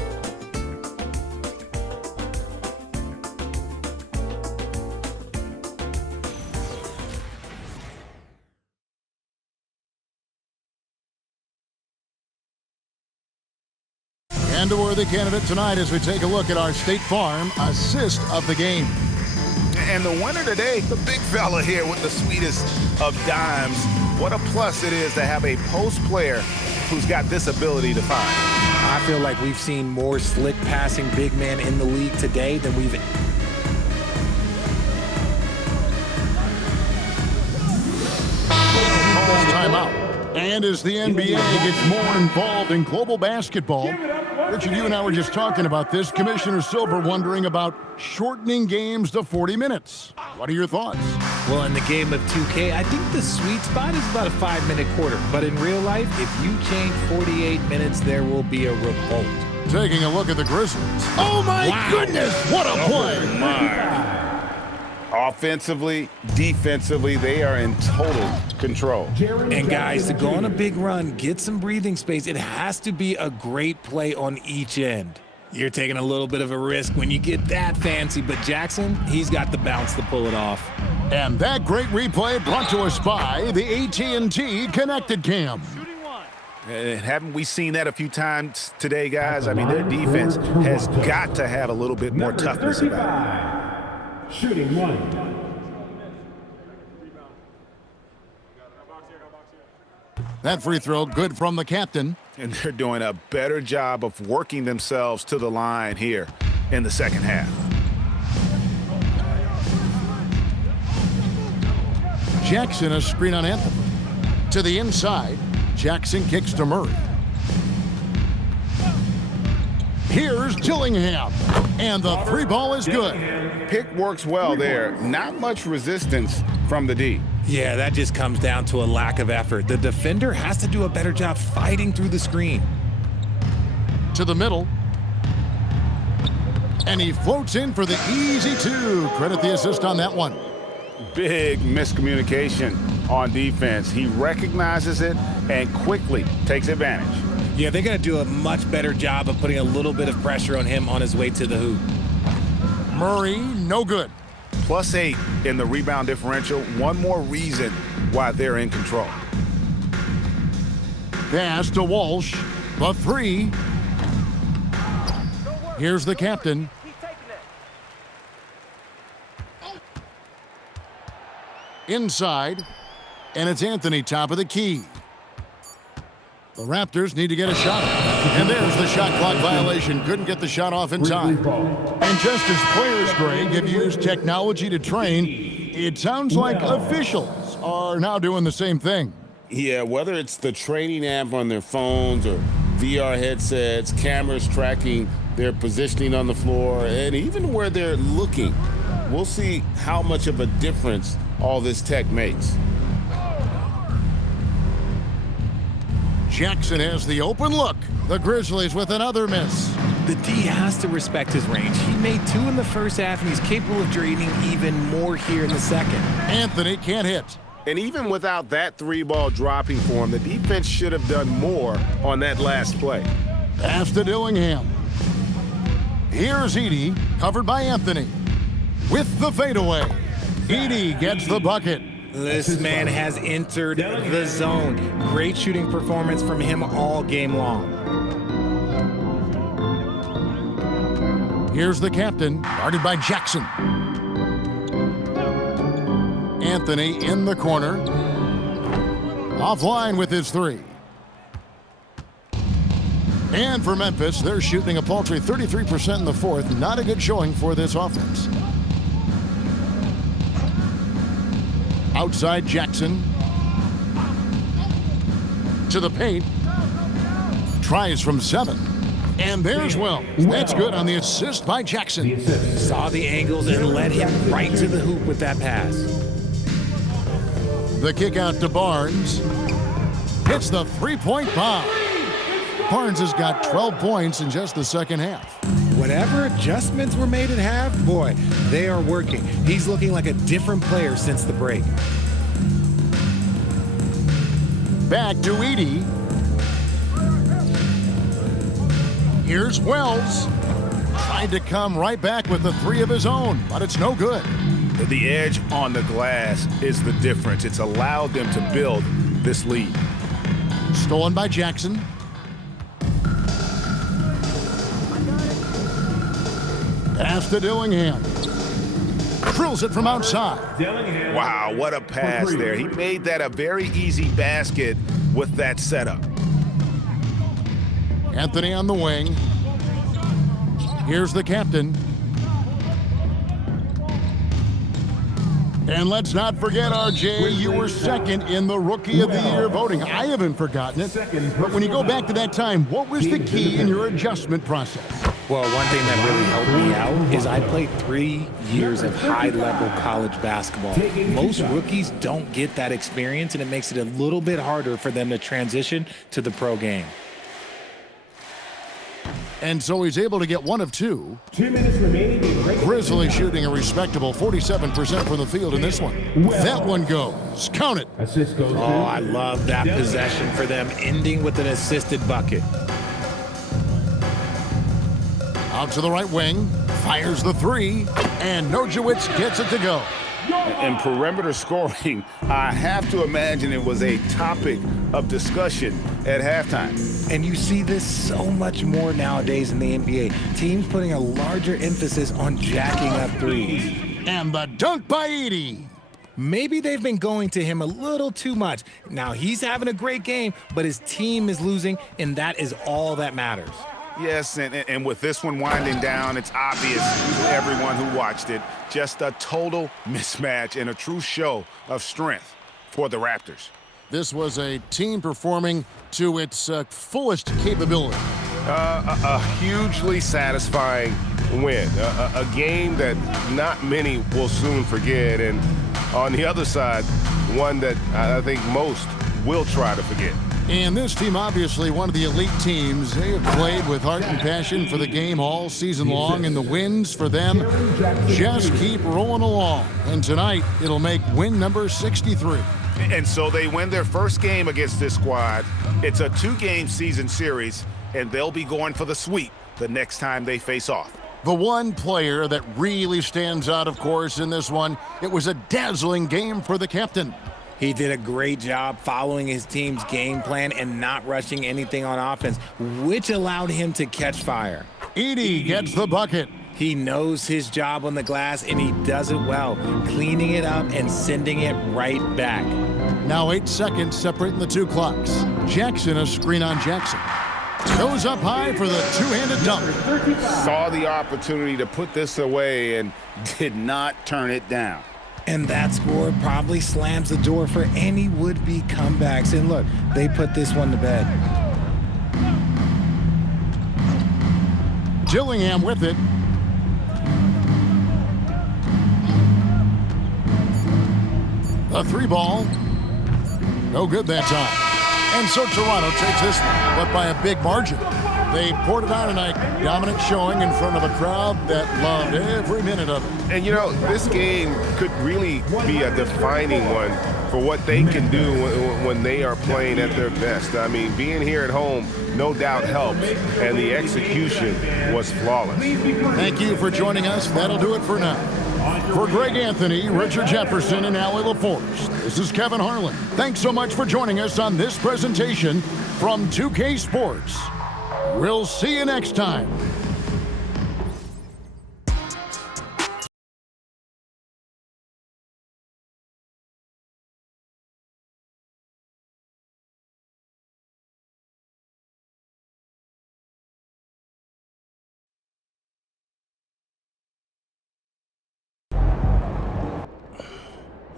And a worthy candidate tonight as we take a look at our State Farm assist of the game. And the winner today, the big fella here with the sweetest of dimes. What a plus it is to have a post player who's got this ability to find. I feel like we've seen more slick passing big men in the league today than we've... Timeout. And as the NBA gets more involved in global basketball, Richard, you and I were just talking about this. Commissioner Silver wondering about shortening games to 40 minutes. What are your thoughts? Well, in the game of 2K, I think the sweet spot is about a 5-minute quarter. But in real life, if you change 48 minutes, there will be a revolt. Taking a look at the Grizzlies. Oh, my goodness! What a play! Oh, my. Offensively, defensively, they are in total control. And guys, to go on a big run, get some breathing space, it has to be a great play on each end. You're taking a little bit of a risk when you get that fancy, but Jackson, he's got the bounce to pull it off. And that great replay brought to us by the AT&T Connected Cam. Haven't we seen that a few times today, guys? I mean, their defense has got to have a little bit more toughness about it. Shooting one. That free throw good from the captain. And they're doing a better job of working themselves to the line here in the second half. Jackson, a screen on Anthony. To the inside, Jackson kicks to Murray. Here's Dillingham, and the three ball is good. Pick works well there. Not much resistance from the D. Yeah, that just comes down to a lack of effort. The defender has to do a better job fighting through the screen. To the middle. And he floats in for the easy two. Credit the assist on that one. Big miscommunication on defense. He recognizes it and quickly takes advantage. Yeah, they're going to do a much better job of putting a little bit of pressure on him on his way to the hoop. Murray, no good. +8 in the rebound differential. One more reason why they're in control. Pass to Walsh. The three. Here's the captain. Inside. And it's Anthony, top of the key. The Raptors need to get a shot. And there's the shot clock violation. Couldn't get the shot off in time. And just as players, Greg, have used technology to train, it sounds like officials are now doing the same thing. Yeah, whether it's the training app on their phones or VR headsets, cameras tracking their positioning on the floor, and even where they're looking, we'll see how much of a difference all this tech makes. Jackson has the open look. The Grizzlies with another miss. The D has to respect his range. He made 2 in the first half, and he's capable of draining even more here in the second. Anthony can't hit. And even without that 3-ball dropping for him, the defense should have done more on that last play. Pass to Dillingham. Here's Edey, covered by Anthony. With the fadeaway. Edey gets the bucket. This man has entered the zone. Great shooting performance from him all game long. Here's the captain, guarded by Jackson. Anthony in the corner. Offline with his three. And for Memphis, they're shooting a paltry 33% in the fourth. Not a good showing for this offense. Outside Jackson. To the paint. Tries from 7. And there's Wells. That's good on the assist by Jackson. Saw the angles and led him right to the hoop with that pass. The kick out to Barnes. Hits the three-point bomb. Barnes has got 12 points in just the second half. Whatever adjustments were made at half, boy, they are working. He's looking like a different player since the break. Back to Edey. Here's Wells. Tried to come right back with the three of his own, but it's no good. The edge on the glass is the difference. It's allowed them to build this lead. Stolen by Jackson. Pass to Dillingham. Drills it from outside. Wow, what a pass there. He made that a very easy basket with that setup. Anthony on the wing. Here's the captain. And let's not forget, RJ, you were second in the Rookie of the Year voting. I haven't forgotten it. But when you go back to that time, what was the key in your adjustment process? Well, one thing that really helped me out is I played 3 years of high-level college basketball. Most rookies don't get that experience, and it makes it a little bit harder for them to transition to the pro game. And so he's able to get 1 of 2. 2 minutes remaining. Grizzlies shooting a respectable 47% from the field in this one. That one goes. Count it. Assist goes. Oh, I love that possession for them, ending with an assisted bucket. Out to the right wing, fires the 3, and Nojewicz gets it to go. And perimeter scoring, I have to imagine it was a topic of discussion at halftime. And you see this so much more nowadays in the NBA. Teams putting a larger emphasis on jacking up threes. And the dunk by Edey. Maybe they've been going to him a little too much. Now, he's having a great game, but his team is losing, and that is all that matters. Yes, and with this one winding down, it's obvious to everyone who watched it. Just a total mismatch and a true show of strength for the Raptors. This was a team performing to its fullest capability. A hugely satisfying win. A game that not many will soon forget. And on the other side, one that I think most will try to forget. And this team, obviously one of the elite teams. They have played with heart and passion for the game all season long, and the wins for them just keep rolling along. And tonight, it'll make win number 63. And so they win their first game against this squad. It's a 2-game season series, and they'll be going for the sweep the next time they face off. The one player that really stands out, of course, in this one, it was a dazzling game for the captain. He did a great job following his team's game plan and not rushing anything on offense, which allowed him to catch fire. Edey gets the bucket. He knows his job on the glass, and he does it well, cleaning it up and sending it right back. Now 8 seconds separating the 2 clocks. Jackson, a screen on Jackson. Goes up high for the two-handed dunk. Saw the opportunity to put this away and did not turn it down. And that score probably slams the door for any would-be comebacks. And look, they put this one to bed. Dillingham with it. The 3 ball. No good that time. And so Toronto takes this one, but by a big margin. They poured it out tonight, dominant showing in front of a crowd that loved every minute of it. And you know, this game could really be a defining one for what they can do when they are playing at their best. I mean, being here at home no doubt helped, and the execution was flawless. Thank you for joining us. That'll do it for now. For Greg Anthony, Richard Jefferson, and Allie LaForce, this is Kevin Harlan. Thanks so much for joining us on this presentation from 2K Sports. We'll see you next time.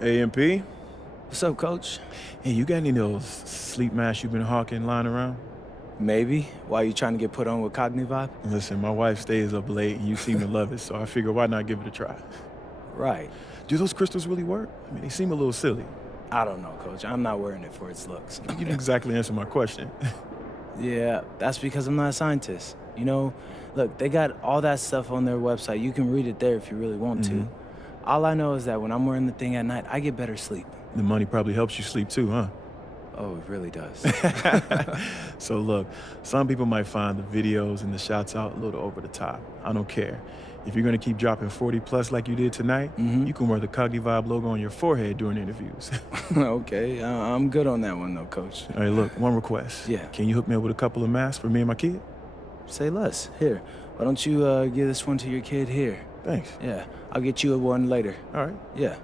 AMP? What's up, Coach? Hey, you got any of those sleep masks you've been hawking lying around? Maybe. Why you trying to get put on with CONAVIBE? Listen, my wife stays up late and you seem to love it, so I figure why not give it a try? Right. Do those crystals really work? I mean, they seem a little silly. I don't know, Coach. I'm not wearing it for its looks. You didn't exactly answer my question. Yeah, that's because I'm not a scientist. You know, look, they got all that stuff on their website. You can read it there if you really want to. All I know is that when I'm wearing the thing at night, I get better sleep. The money probably helps you sleep too, huh? Oh, it really does. So look, some people might find the videos and the shots out a little over the top. I don't care. If you're gonna keep dropping 40 plus like you did tonight, you can wear the CONAVIBE logo on your forehead during interviews. Okay, I'm good on that one though, Coach. All right, look, one request. Yeah. Can you hook me up with a couple of masks for me and my kid? Say less. Here, Why don't you give this one to your kid here? Thanks. Yeah, I'll get you one later. All right. Yeah.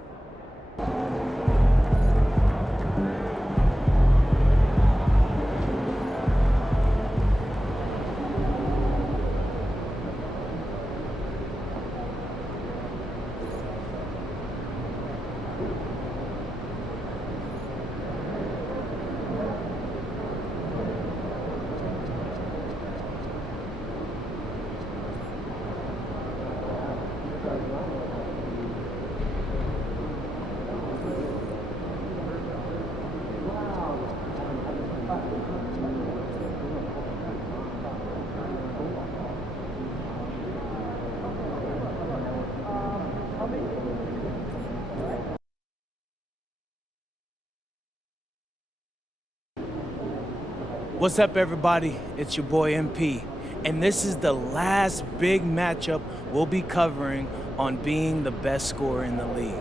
What's up, everybody? It's your boy MP, and this is the last big matchup we'll be covering on being the best scorer in the league.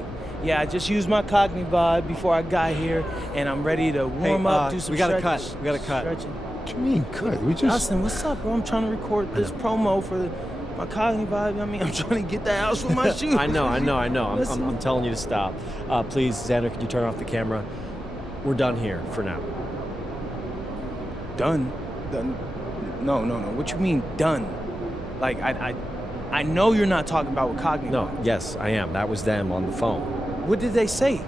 Yeah, I just used my CONAVIBE before I got here, and I'm ready to warm up, do some we gotta stretches. cut. We gotta cut. Stretching. What you mean cut? We just... Austin, what's up, bro? I'm trying to record this promo for my CONAVIBE. I mean, I'm trying to get the house with my shoes. I know. I'm telling you to stop. Please, Xander, could you turn off the camera? We're done here for now. Done? No. What you mean done? Like, I know you're not talking about with CONAVIBE. No, yes, I am. That was them on the phone. What did they say?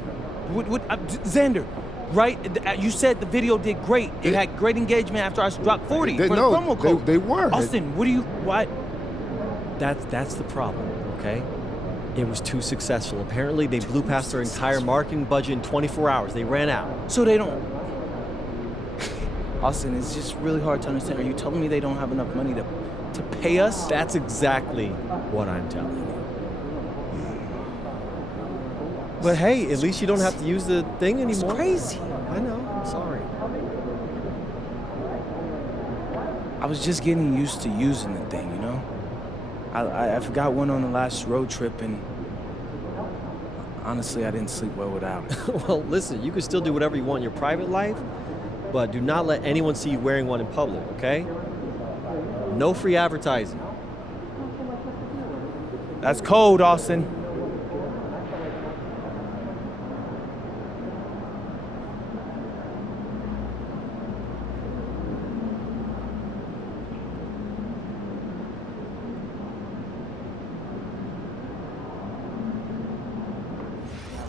Xander, right? You said the video did great. It had great engagement after I dropped 40 for the promo code. They were. Austin, what? That's the problem, okay? It was too successful. Apparently, they blew past their entire marketing budget in 24 hours. They ran out. So they don't... Austin, it's just really hard to understand. Are you telling me they don't have enough money to pay us? That's exactly what I'm telling you. But hey, at least you don't have to use the thing anymore. It's crazy. I know, I'm sorry. I was just getting used to using the thing, you know? I forgot one on the last road trip, and honestly, I didn't sleep well without it. Well, listen, you can still do whatever you want in your private life, but do not let anyone see you wearing one in public, okay? No free advertising. That's cold, Austin.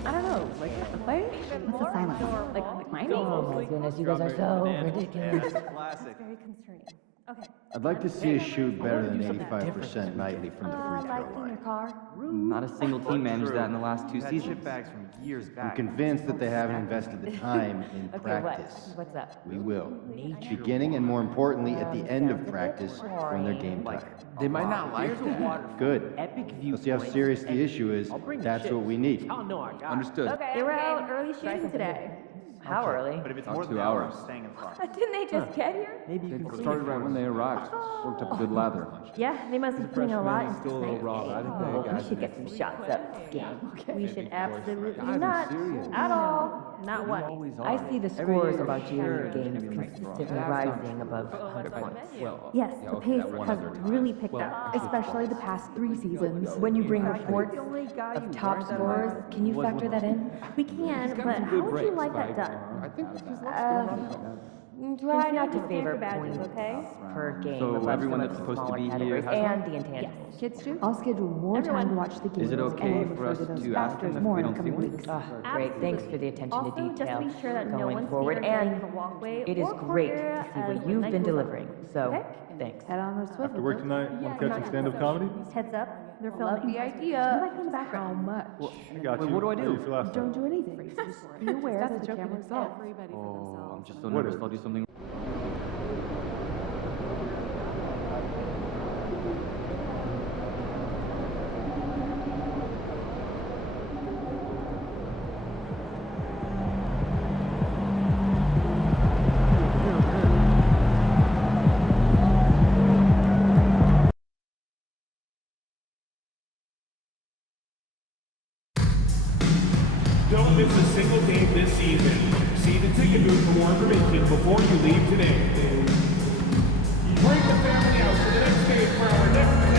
I don't know, like, what? What's the silence? Like my name? Oh my goodness, you guys are so ridiculous. Classic. Very concerning. Okay. I'd like to see us shoot better than 85% nightly from the free throw Like in line. your car? Not a single team managed that in the last 2 seasons. Bags from years I'm back. convinced that they haven't invested the time in Okay, practice. what's up? We will. Beginning and more importantly, at the end of practice when they're game time. They might not like that. Good. Let's see how serious the issue is. That's what we need. Understood. Okay. They were out early shooting today. How early? But if it's About more 2 than hours. staying in the car. Didn't they just get here? Maybe you can Started right when they arrived. Worked up a good lather. Yeah, they must be putting a lot into still a little raw. I think Oh, they we got should get some shots up this game. We should absolutely not. At all. Not one. I see the scores of our junior games consistently rising above 100 points. Yes, the pace has really picked up, especially the past 3 seasons. When you bring reports of top scorers, can you factor that in? We can, but how would you like that done? Try not to favor badges, points okay? per game. So above everyone some of that's the supposed to smaller be here categories has and one? the intangibles. Kids do? I'll schedule more time to watch the games. Is it okay and for us refer those to ask them factors if more we in the don't see coming one? weeks. Great, thanks for the attention Also, to just detail to be sure that no going one's forward. either And in the walkway it is or great to corridor see as what the you've night been goes on. delivering. So, Okay? thanks. Head on a swivel. After work tonight, want to catch some stand-up comedy? Heads up, they're Love filming. the idea. Like in the background. How much? I got Wait, you. what do I How do? you feel last Don't time? do anything. Just be aware that the camera's off. Oh, I'm just so nervous. I'll do something. Don't miss a single game this season. See the ticket booth for more information before you leave today. Bring the family out to the next game for our next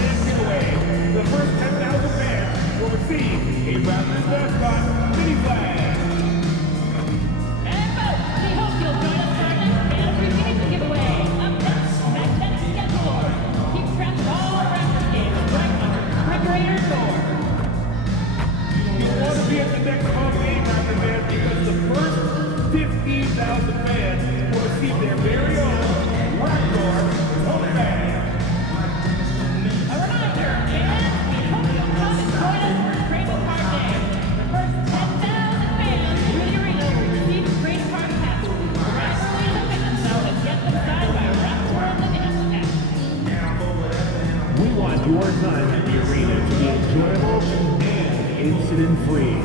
want your time at the arena to be enjoyable and incident-free.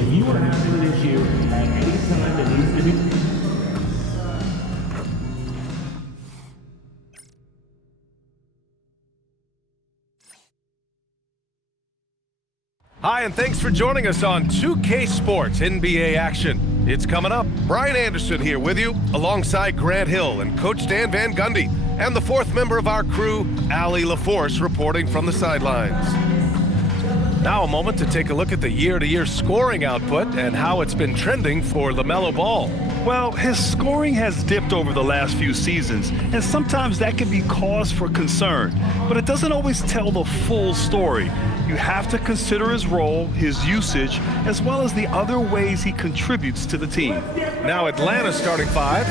If you are having an issue at any time that needs to be... Hi, and thanks for joining us on 2K Sports NBA action. It's coming up. Brian Anderson here with you, alongside Grant Hill and Coach Dan Van Gundy, and the fourth member of our crew, Allie LaForce, reporting from the sidelines. Now a moment to take a look at the year-to-year scoring output and how it's been trending for LaMelo Ball. Well, his scoring has dipped over the last few seasons, and sometimes that can be cause for concern, but it doesn't always tell the full story. You have to consider his role, his usage, as well as the other ways he contributes to the team. Now Atlanta's starting five.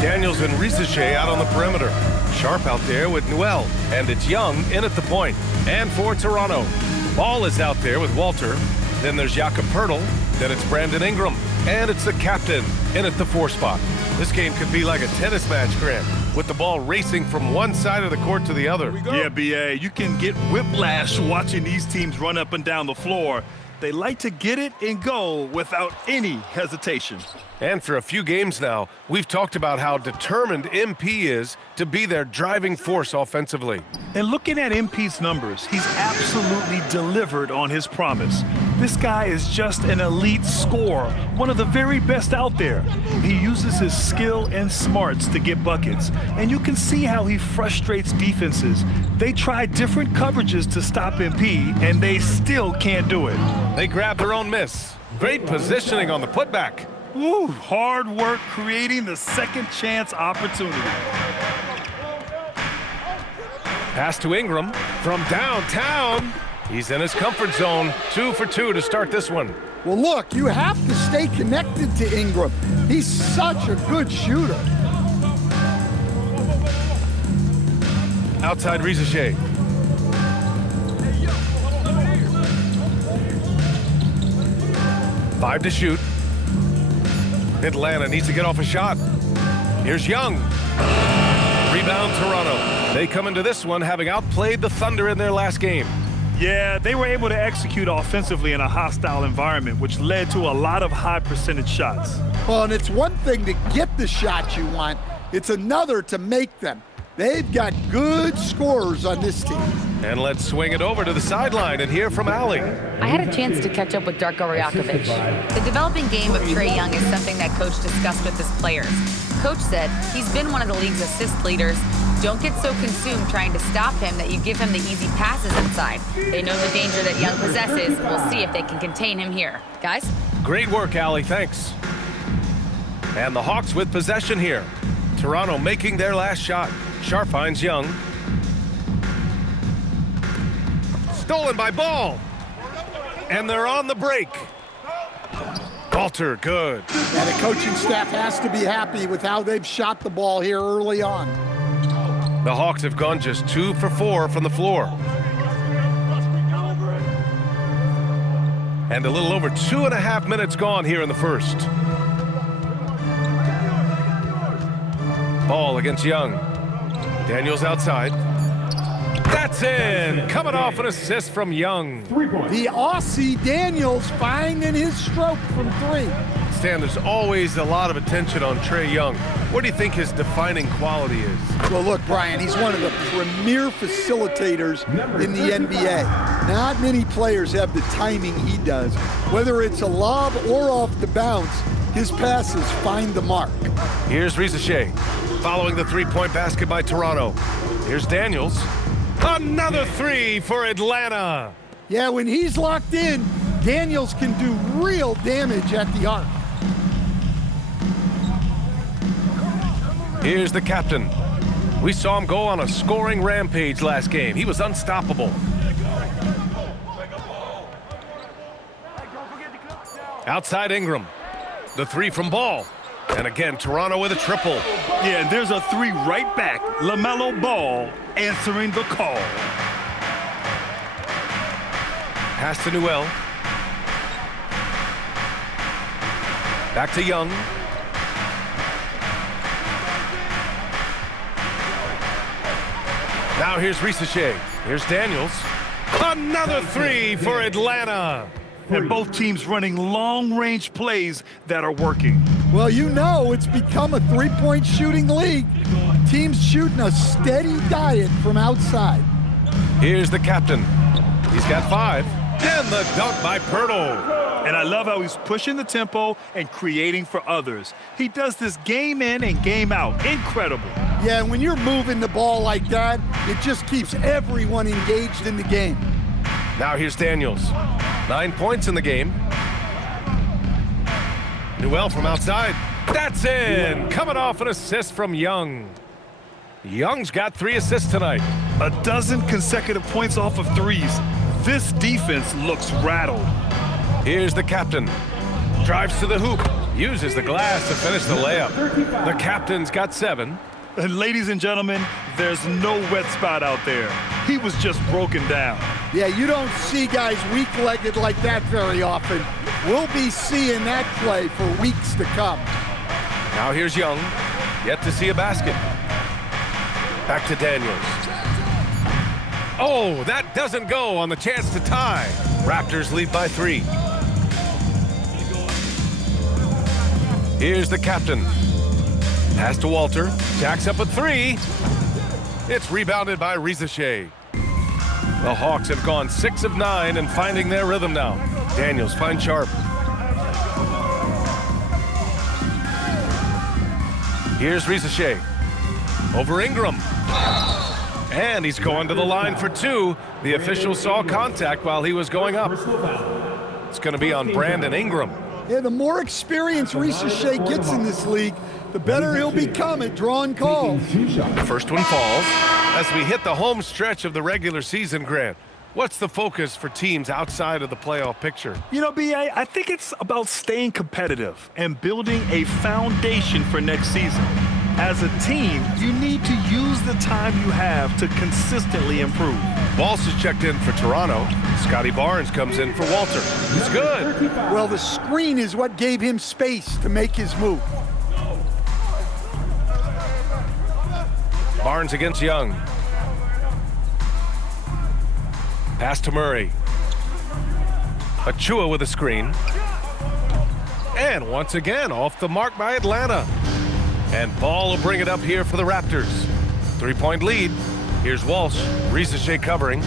Daniels and Risache out on the perimeter. Sharp out there with Newell, and it's Young in at the point. And for Toronto, Ball is out there with Walter. Then there's Jakob Poeltl. Then it's Brandon Ingram. And it's the captain in at the 4 spot. This game could be like a tennis match, Grant, with the ball racing from one side of the court to the other. Yeah, B.A., you can get whiplash watching these teams run up and down the floor. They like to get it and go without any hesitation. And for a few games now, we've talked about how determined MP is to be their driving force offensively. And looking at MP's numbers, he's absolutely delivered on his promise. This guy is just an elite scorer, one of the very best out there. He uses his skill and smarts to get buckets, and you can see how he frustrates defenses. They try different coverages to stop MP, and they still can't do it. They grab their own miss. Great positioning on the putback. Ooh, hard work creating the second chance opportunity. Pass to Ingram from downtown. He's in his comfort zone. 2 for 2 to start this one. Well, look, you have to stay connected to Ingram. He's such a good shooter. Outside Risache. Five to shoot. Atlanta needs to get off a shot. Here's Young. Rebound Toronto. They come into this one having outplayed the Thunder in their last game. Yeah, they were able to execute offensively in a hostile environment, which led to a lot of high percentage shots. Well, and it's one thing to get the shots you want. It's another to make them. They've got good scorers on this team. And let's swing it over to the sideline and hear from Allie. I had a chance to catch up with Darko Rajakovic. The developing game of Trae Young is something that Coach discussed with his players. Coach said he's been one of the league's assist leaders. Don't get so consumed trying to stop him that you give him the easy passes inside. They know the danger that Young possesses. We'll see if they can contain him here. Guys? Great work, Allie. Thanks. And the Hawks with possession here. Toronto making their last shot. Sharp finds Young. Stolen by Ball. And they're on the break. Walter, good. And the coaching staff has to be happy with how they've shot the ball here early on. The Hawks have gone just 2 for 4 from the floor. And a little over 2.5 minutes gone here in the first. Ball against Young. Daniels outside. That's in! Coming off an assist from Young. The Aussie Daniels finding his stroke from 3. Stan, there's always a lot of attention on Trae Young. What do you think his defining quality is? Well, look, Brian, he's one of the premier facilitators in the NBA. Not many players have the timing he does. Whether it's a lob or off the bounce, his passes find the mark. Here's Risache, following the three-point basket by Toronto. Here's Daniels. Another 3 for Atlanta. Yeah, when he's locked in, Daniels can do real damage at the arc. Here's the captain. We saw him go on a scoring rampage last game. He was unstoppable. Outside Ingram. The 3 from Ball. And again, Toronto with a triple. Yeah, and there's a 3 right back. LaMelo Ball answering the call. Pass to Newell. Back to Young. Now here's Risache. Here's Daniels. Another three for Atlanta. And both teams running long-range plays that are working. Well, you know it's become a three-point shooting league. Teams shooting a steady diet from outside. Here's the captain. He's got 5. And the dunk by Pirtle. And I love how he's pushing the tempo and creating for others. He does this game in and game out. Incredible. Yeah, and when you're moving the ball like that, it just keeps everyone engaged in the game. Now here's Daniels. 9 points in the game. Newell from outside. That's in. Coming off an assist from Young. Young's got 3 assists tonight. A dozen consecutive points off of threes. This defense looks rattled. Here's the captain. Drives to the hoop. Uses the glass to finish the layup. The captain's got 7. And ladies and gentlemen, there's no wet spot out there. He was just broken down. Yeah, you don't see guys weak-legged like that very often. We'll be seeing that play for weeks to come. Now here's Young. Yet to see a basket. Back to Daniels. Oh, that doesn't go on the chance to tie. Raptors lead by 3. Here's the captain. Pass to Walter. Jacks up a 3. It's rebounded by Risache. The Hawks have gone 6 of 9 and finding their rhythm now. Daniels finds Sharp. Here's Risache. Over Ingram. And he's going to the line for 2. The official saw contact while he was going up. It's going to be on Brandon Ingram. Yeah, the more experience Risache gets in this league, the better he'll become at drawing calls. First one falls. As we hit the home stretch of the regular season, Grant, what's the focus for teams outside of the playoff picture? You know, B.A., I think it's about staying competitive and building a foundation for next season. As a team, you need to use the time you have to consistently improve. Walsh is checked in for Toronto. Scotty Barnes comes in for Walter. He's good. Well, the screen is what gave him space to make his move. Barnes against Young. Pass to Murray. Achua with a screen. And once again, off the mark by Atlanta. And Ball will bring it up here for the Raptors. 3-point lead. Here's Walsh. Risache covering.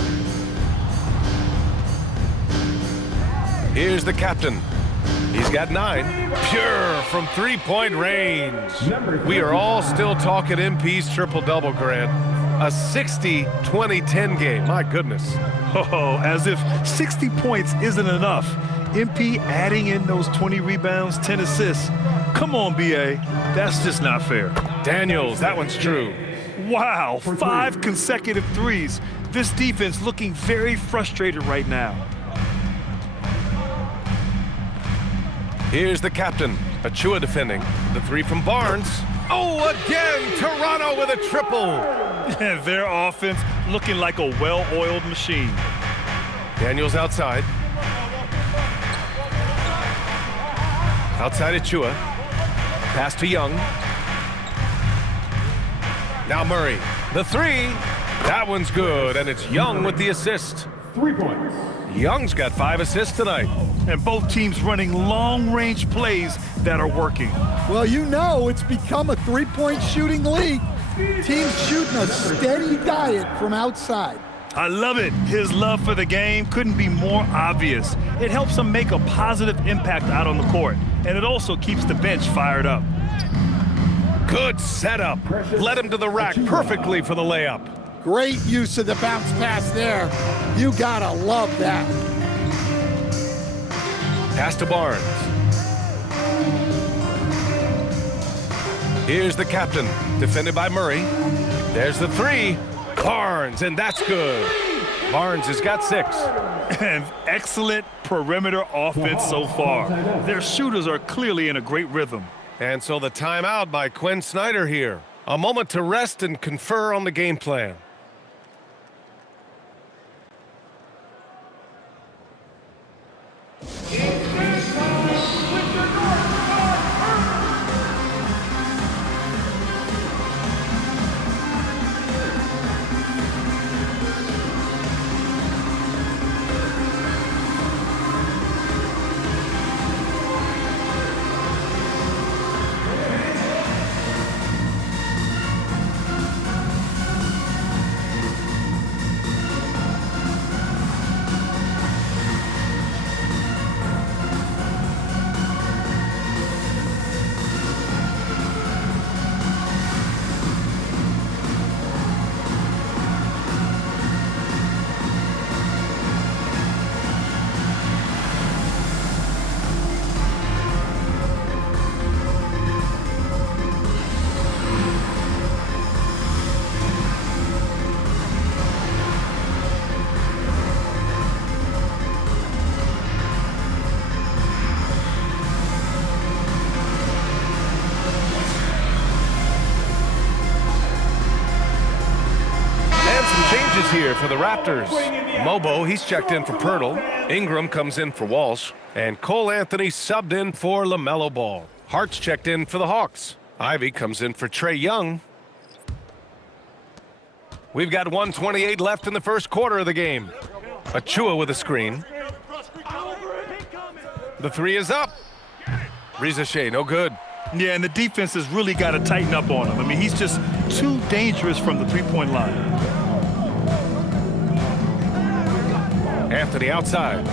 Here's the captain. He's got 9. Pure from 3-point range. We are all still talking MP's triple-double, Grant. A 60-20-10 game. My goodness. Oh, as if 60 points isn't enough. MP adding in those 20 rebounds, 10 assists. Come on, B.A. That's just not fair. Daniels, that one's true. Wow, 5 consecutive threes. This defense looking very frustrated right now. Here's the captain. Achua defending. The 3 from Barnes. Oh, again, Toronto with a triple. And their offense looking like a well-oiled machine. Daniels outside. Outside Achua. Pass to Young. Now Murray. The 3. That one's good, and it's Young with the assist. 3 points. Young's got 5 assists tonight. And both teams running long-range plays that are working. Well, you know it's become a three-point shooting league. Teams shooting a steady diet from outside. I love it. His love for the game couldn't be more obvious. It helps him make a positive impact out on the court, and it also keeps the bench fired up. Good setup. Led him to the rack perfectly for the layup. Great use of the bounce pass there. You gotta love that. Pass to Barnes. Here's the captain, defended by Murray. There's the 3. Barnes, and that's good. Barnes has got 6. And excellent perimeter offense so far. Their shooters are clearly in a great rhythm. And so the timeout by Quinn Snyder here. A moment to rest and confer on the game plan. some changes here for the Raptors. Mobo, he's checked in for Pirtle. Ingram comes in for Walsh. And Cole Anthony subbed in for LaMelo Ball. Hart's checked in for the Hawks. Ivy comes in for Trae Young. We've got 1:28 left in the first quarter of the game. Achua with a screen. The three is up. Rizachet, no good. Yeah, and the defense has really got to tighten up on him. I mean, he's just too dangerous from the three-point line. Anthony outside.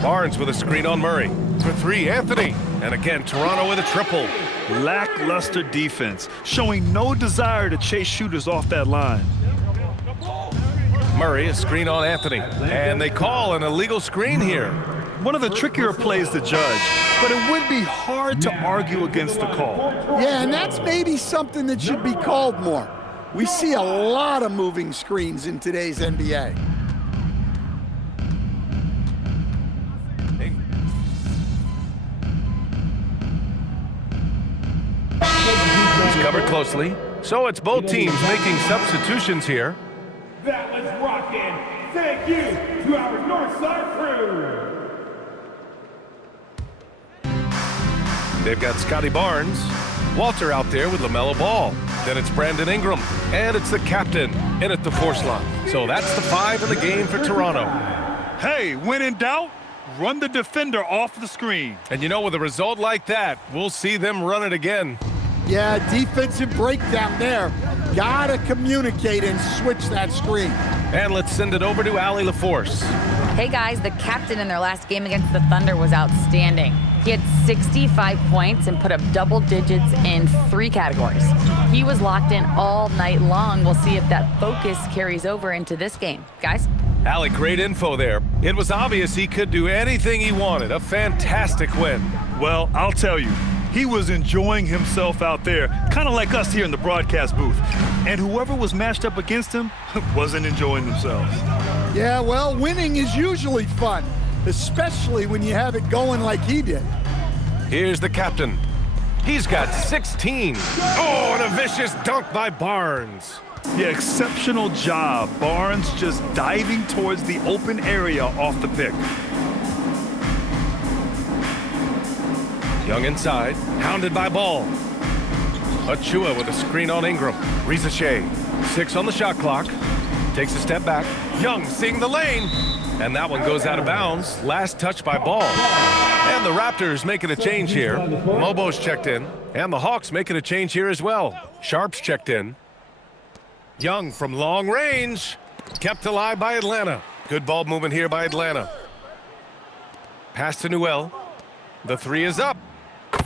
Barnes with a screen on Murray. For three, Anthony. And again, Toronto with a triple. Lackluster defense, showing no desire to chase shooters off that line. Murray, a screen on Anthony. And they call an illegal screen here. One of the trickier plays to judge, but it would be hard to argue against the call. Yeah, and that's maybe something that should be called more. We see a lot of moving screens in today's NBA. He's covered closely. So it's both teams making substitutions here. That was rockin'. Thank you to our Northside crew. They've got Scotty Barnes, Walter out there with LaMelo Ball. Then it's Brandon Ingram, and it's the captain in at the 4 slot. So that's the 5 in the game for Toronto. Hey, when in doubt, run the defender off the screen. And you know, with a result like that, we'll see them run it again. Yeah, defensive breakdown there. Gotta communicate and switch that screen. And let's send it over to Allie LaForce. Hey guys, the captain in their last game against the Thunder was outstanding. He had 65 points and put up double digits in 3 categories. He was locked in all night long. We'll see if that focus carries over into this game. Guys? Allie, great info there. It was obvious he could do anything he wanted. A fantastic win. Well, I'll tell you, he was enjoying himself out there, kind of like us here in the broadcast booth. And whoever was matched up against him wasn't enjoying themselves. Yeah, well, winning is usually fun, especially when you have it going like he did. Here's the captain. He's got 16. Oh, and a vicious dunk by Barnes. Yeah, exceptional job. Barnes just diving towards the open area off the pick. Young inside, hounded by Ball. Achua with a screen on Ingram. Rizachet, 6 on the shot clock. Takes a step back. Young seeing the lane. And that one goes out of bounds. Last touch by Ball. And the Raptors making a change here. Mobo's checked in. And the Hawks making a change here as well. Sharp's checked in. Young from long range. Kept alive by Atlanta. Good ball movement here by Atlanta. Pass to Newell. The 3 is up.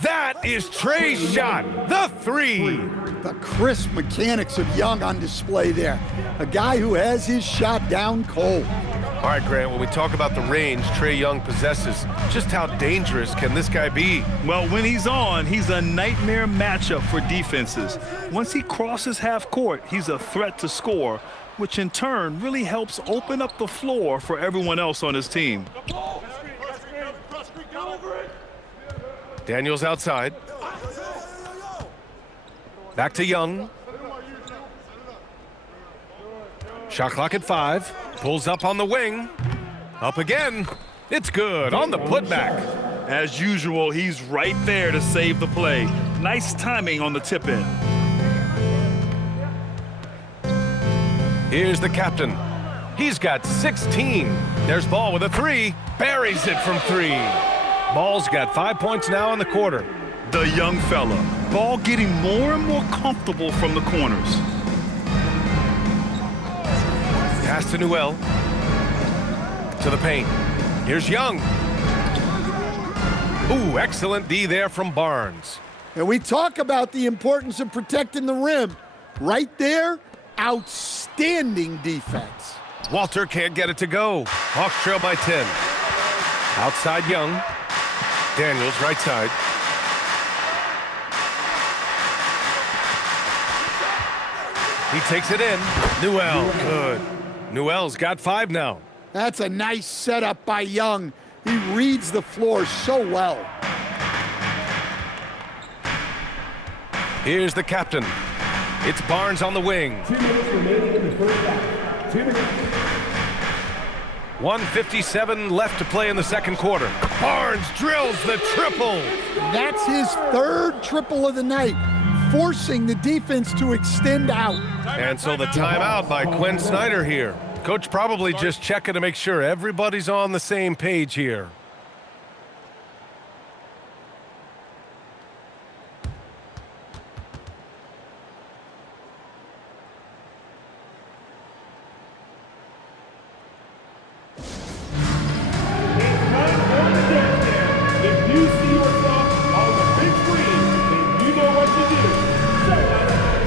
That is Trae's shot. The 3. The crisp mechanics of Young on display there. A guy who has his shot down cold. All right, Grant, when we talk about the range Trae Young possesses, just how dangerous can this guy be? Well, when he's on, he's a nightmare matchup for defenses. Once he crosses half court, he's a threat to score, which in turn really helps open up the floor for everyone else on his team. Daniels outside. Back to Young. Shot clock at 5. Pulls up on the wing. Up again. It's good on the putback. As usual, he's right there to save the play. Nice timing on the tip-in. Here's the captain. He's got 16. There's Ball with a 3. Buries it from 3. Ball's got 5 points now in the quarter. The young fella. Ball getting more and more comfortable from the corners. Pass to Newell. To the paint. Here's Young. Ooh, excellent D there from Barnes. And we talk about the importance of protecting the rim. Right there, outstanding defense. Walter can't get it to go. Hawks trail by 10. Outside Young. Daniels right side. He takes it in. Newell, good. Newell's got 5 now. That's a nice setup by Young. He reads the floor so well. Here's the captain. It's Barnes on the wing. 2 minutes remaining in the first half. 2 minutes. 1:57 left to play in the second quarter. Barnes drills the triple. That's his third triple of the night, forcing the defense to extend out. And so the timeout by Quinn Snyder here. Coach probably just checking to make sure everybody's on the same page here. If you see yourself on the big screen, then you know what to do. Show us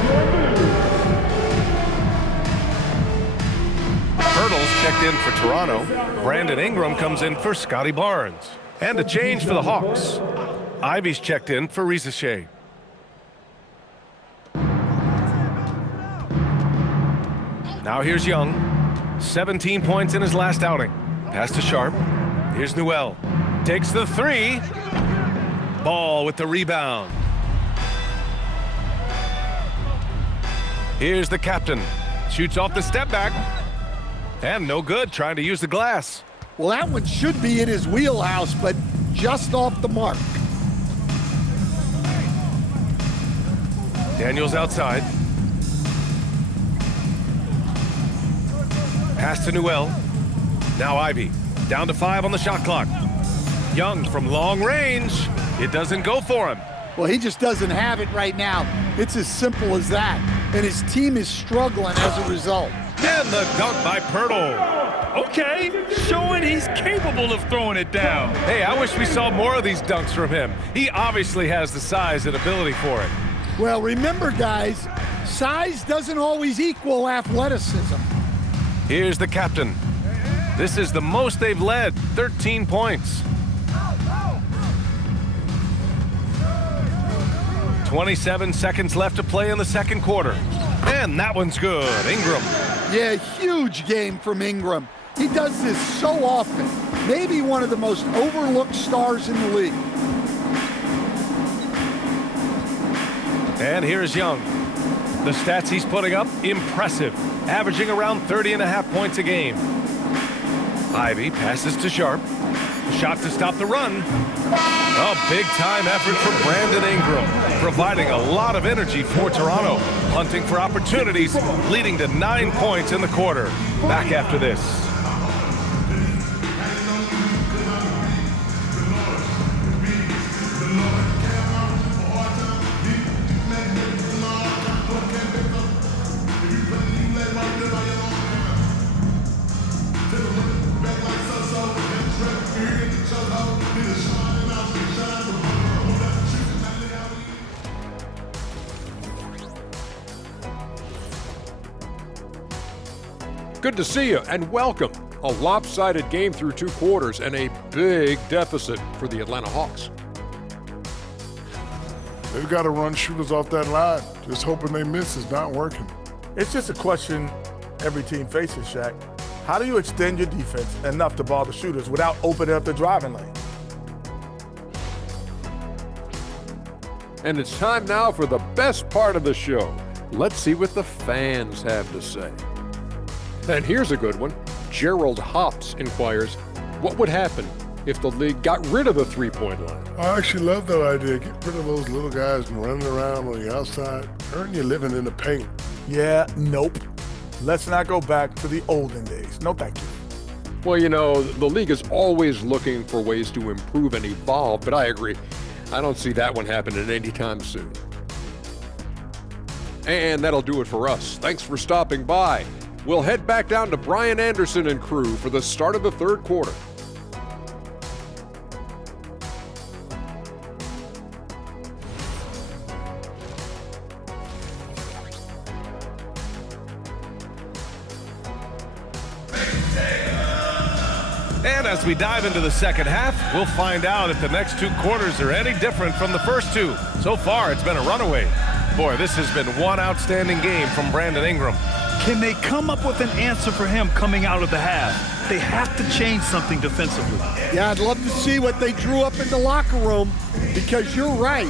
your move. Hurdles checked in for Toronto. Brandon Ingram comes in for Scotty Barnes. And a change for the Hawks. Ivy's checked in for Risache. Now here's Young. 17 points in his last outing. Pass to Sharp. Here's Newell. Takes the three. Ball with the rebound. Here's the captain. Shoots off the step back. And no good, trying to use the glass. Well, that one should be in his wheelhouse, but just off the mark. Daniels outside. Pass to Newell. Now Ivy. Down to 5 on the shot clock. Young from long range. It doesn't go for him. Well, he just doesn't have it right now. It's as simple as that. And his team is struggling as a result. And the dunk by Pirtle. Okay, showing he's capable of throwing it down. Hey, I wish we saw more of these dunks from him. He obviously has the size and ability for it. Well, remember, guys, size doesn't always equal athleticism. Here's the captain. This is the most they've led, 13 points. 27 seconds left to play in the second quarter. And that one's good. Ingram. Yeah, huge game from Ingram. He does this so often. Maybe one of the most overlooked stars in the league. And here's Young. The stats he's putting up, impressive. Averaging around 30.5 points a game. Ivy passes to Sharp. Shot to stop the run. A big-time effort from Brandon Ingram, providing a lot of energy for Toronto, hunting for opportunities, leading to 9 points in the quarter. Back after this. Good to see you and welcome. A lopsided game through 2 quarters and a big deficit for the Atlanta Hawks. They've got to run shooters off that line. Just hoping they miss is not working. It's just a question every team faces, Shaq. How do you extend your defense enough to ball the shooters without opening up the driving lane? And it's time now for the best part of the show. Let's see what the fans have to say. And here's a good one. Gerald Hops inquires, what would happen if the league got rid of the three-point line? I actually love that idea. Get rid of those little guys and running around on the outside. Earn your living in the paint. Yeah, nope. Let's not go back to the olden days. No, thank you. Well, you know, the league is always looking for ways to improve and evolve, but I agree. I don't see that one happening anytime soon. And that'll do it for us. Thanks for stopping by. We'll head back down to Brian Anderson and crew for the start of the third quarter. And as we dive into the second half, we'll find out if the next 2 quarters are any different from the first 2. So far, it's been a runaway. Boy, this has been one outstanding game from Brandon Ingram. Can they come up with an answer for him coming out of the half? They have to change something defensively. Yeah, I'd love to see what they drew up in the locker room, because you're right.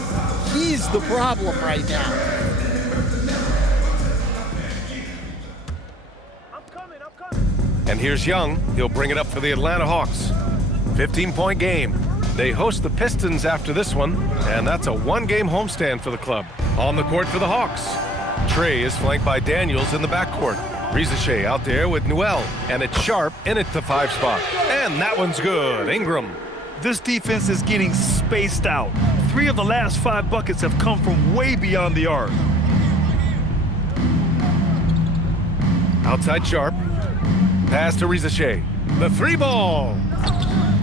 He's the problem right now. And here's Young. He'll bring it up for the Atlanta Hawks. 15-point game. They host the Pistons after this one, and that's a one-game homestand for the club. On the court for the Hawks, Trey is flanked by Daniels in the backcourt. Rizachet out there with Newell, and it's Sharp in at the 5 spot. And that one's good. Ingram. This defense is getting spaced out. 3 of the last 5 buckets have come from way beyond the arc. Outside Sharp. Pass to Rizachet. The 3-ball.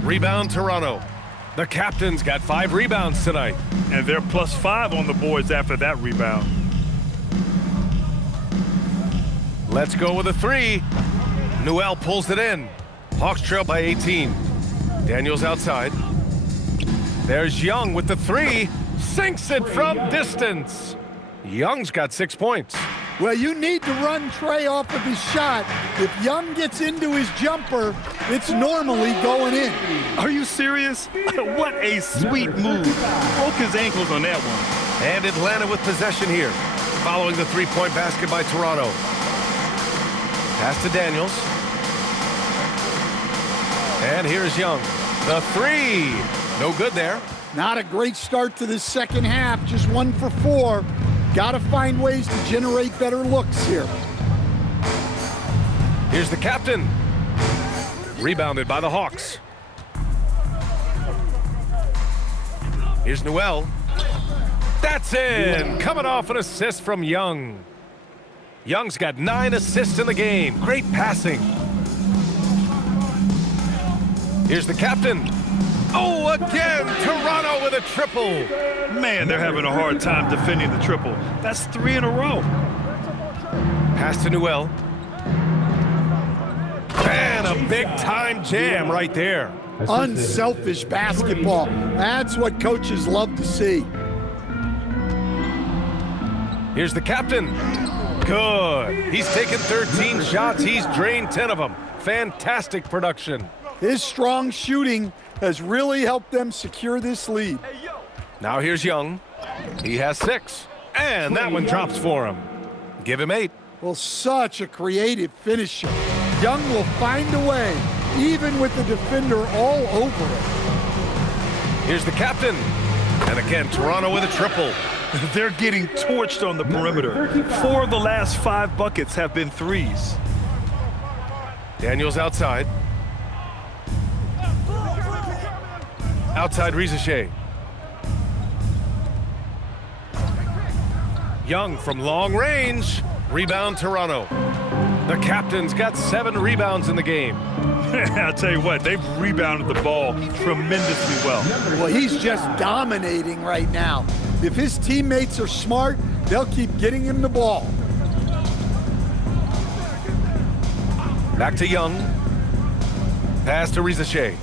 Rebound Toronto. The captain's got 5 rebounds tonight. And they're +5 on the boards after that rebound. Let's go with a 3. Newell pulls it in. Hawks trail by 18. Daniels outside. There's Young with the 3. Sinks it from distance. Young's got 6 points. Well, you need to run Trey off of his shot. If Young gets into his jumper, it's normally going in. Are you serious? What a sweet move. Broke his ankles on that one. And Atlanta with possession here, following the 3-point basket by Toronto. Pass to Daniels. And here's Young. The 3. No good there. Not a great start to this second half, just 1 for 4. Got to find ways to generate better looks here. Here's the captain. Rebounded by the Hawks. Here's Newell. That's in. Coming off an assist from Young. Young's got 9 assists in the game. Great passing. Here's the captain. Oh, again, Toronto with a triple. Man, they're having a hard time defending the triple. That's 3 in a row. Pass to Newell. And a big-time jam right there. Unselfish basketball. That's what coaches love to see. Here's the captain. Good. He's taken 13 shots. He's drained 10 of them. Fantastic production. His strong shooting has really helped them secure this lead. Now here's Young. He has 6. And that one drops for him. Give him 8. Well, such a creative finisher. Young will find a way, even with the defender all over it. Here's the captain. And again, Toronto with a triple. They're getting torched on the perimeter. 4 of the last 5 buckets have been 3s. Daniels outside. Outside Rizachet. Young from long range. Rebound Toronto. The captain's got 7 rebounds in the game. I'll tell you what, they've rebounded the ball tremendously well. Well, he's just dominating right now. If his teammates are smart, they'll keep getting him the ball. Back to Young. Pass to Rizachet.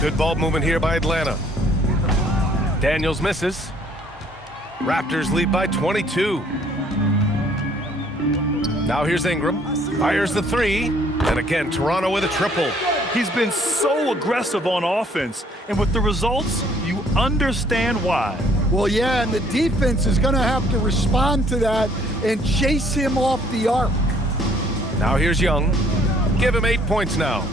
Good ball movement here by Atlanta. Daniels misses. Raptors lead by 22. Now here's Ingram. Fires the 3. And again, Toronto with a triple. He's been so aggressive on offense. And with the results, you understand why. Well, yeah, and the defense is going to have to respond to that and chase him off the arc. Now here's Young. Give him 8 points now.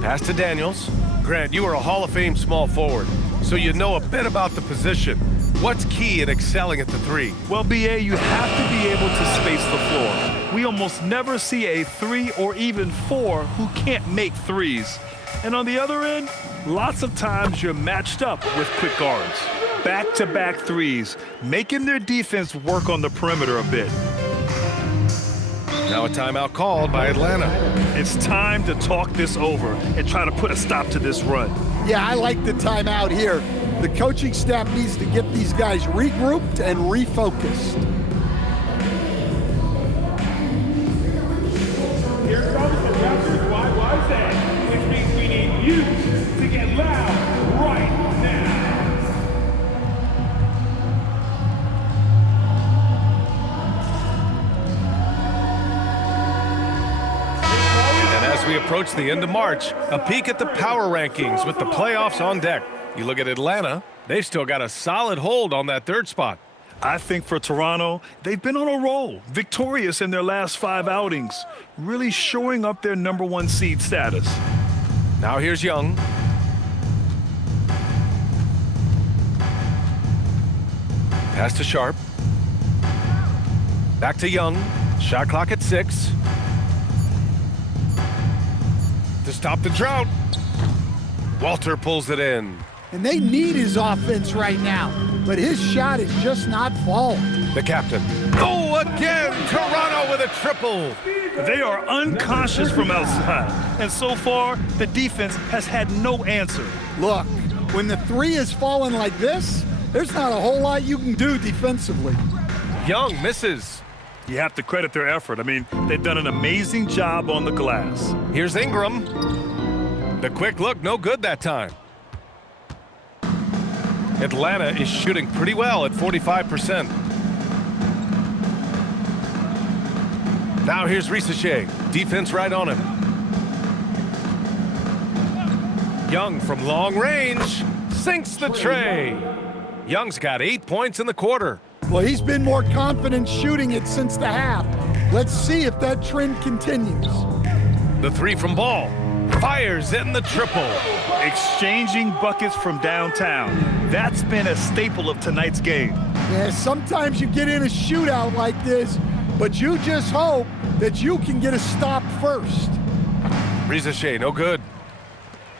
Pass to Daniels. Grant, you are a Hall of Fame small forward, so you know a bit about the position. What's key in excelling at the 3? Well, BA, you have to be able to space the floor. We almost never see a 3 or even 4 who can't make 3s. And on the other end, lots of times you're matched up with quick guards. Back-to-back 3s, making their defense work on the perimeter a bit. Now a timeout called by Atlanta. It's time to talk this over and try to put a stop to this run. Yeah, I like the timeout here. The coaching staff needs to get these guys regrouped and refocused. Here comes the Raptors YY Zen, which means we need you to get loud right now. And as we approach the end of March, a peek at the power rankings with the playoffs on deck. You look at Atlanta, they've still got a solid hold on that 3rd spot. I think for Toronto, they've been on a roll, victorious in their last 5 outings, really shoring up their #1 seed status. Now here's Young. Pass to Sharp. Back to Young. Shot clock at 6. To stop the drought. Walter pulls it in. And they need his offense right now, but his shot is just not falling. The captain. Oh, again! Toronto with a triple. They are unconscious from outside, and so far, the defense has had no answer. Look, when the 3 is falling like this, there's not a whole lot you can do defensively. Young misses. You have to credit their effort. I mean, they've done an amazing job on the glass. Here's Ingram. The quick look, no good that time. Atlanta is shooting pretty well at 45%. Now here's Risache. Defense right on him. Young from long range sinks the tray. Young's got 8 points in the quarter. Well, he's been more confident shooting it since the half. Let's see if that trend continues. The 3 from Ball. Fires in the triple. Exchanging buckets from downtown. That's been a staple of tonight's game. Yeah, sometimes you get in a shootout like this, but you just hope that you can get a stop first. Risache, no good.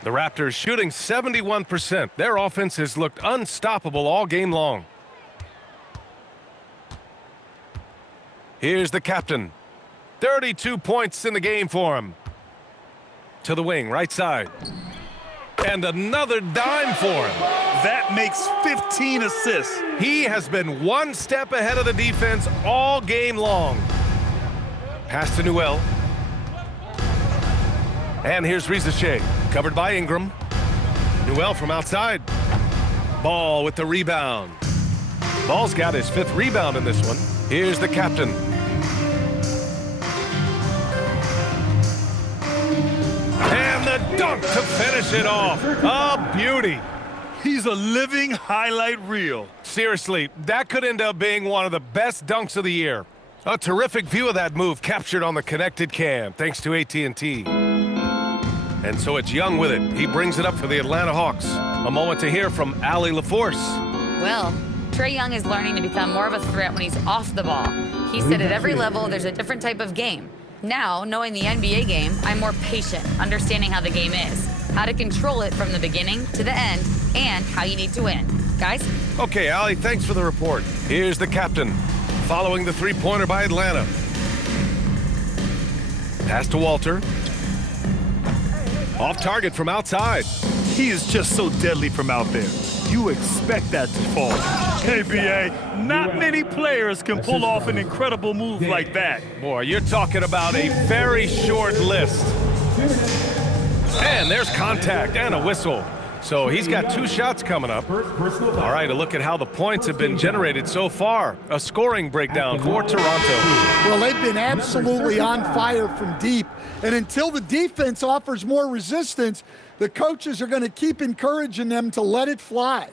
The Raptors shooting 71%. Their offense has looked unstoppable all game long. Here's the captain. 32 points in the game for him. To the wing, right side. And another dime for him. That makes 15 assists. He has been one step ahead of the defense all game long. Pass to Newell. And here's Risache, covered by Ingram. Newell from outside. Ball with the rebound. Ball's got his 5th rebound in this one. Here's the captain. And the dunk to finish it off. A beauty. He's a living highlight reel. Seriously, that could end up being one of the best dunks of the year. A terrific view of that move captured on the connected cam, thanks to AT&T. And so it's Young with it. He brings it up for the Atlanta Hawks. A moment to hear from Allie LaForce. Well, Trae Young is learning to become more of a threat when he's off the ball. He said at every level there's a different type of game. Now, knowing the NBA game, I'm more patient, understanding how the game is, how to control it from the beginning to the end, and how you need to win. Guys? Okay, Allie, thanks for the report. Here's the captain, following the 3-pointer by Atlanta. Pass to Walter. Off target from outside. He is just so deadly from out there. You expect that to fall. KBA, not many players can pull off an incredible move like that. Boy, you're talking about a very short list. And there's contact and a whistle. So he's got 2 shots coming up. All right, a look at how the points have been generated so far. A scoring breakdown for Toronto. Well, they've been absolutely on fire from deep. And until the defense offers more resistance, the coaches are going to keep encouraging them to let it fly.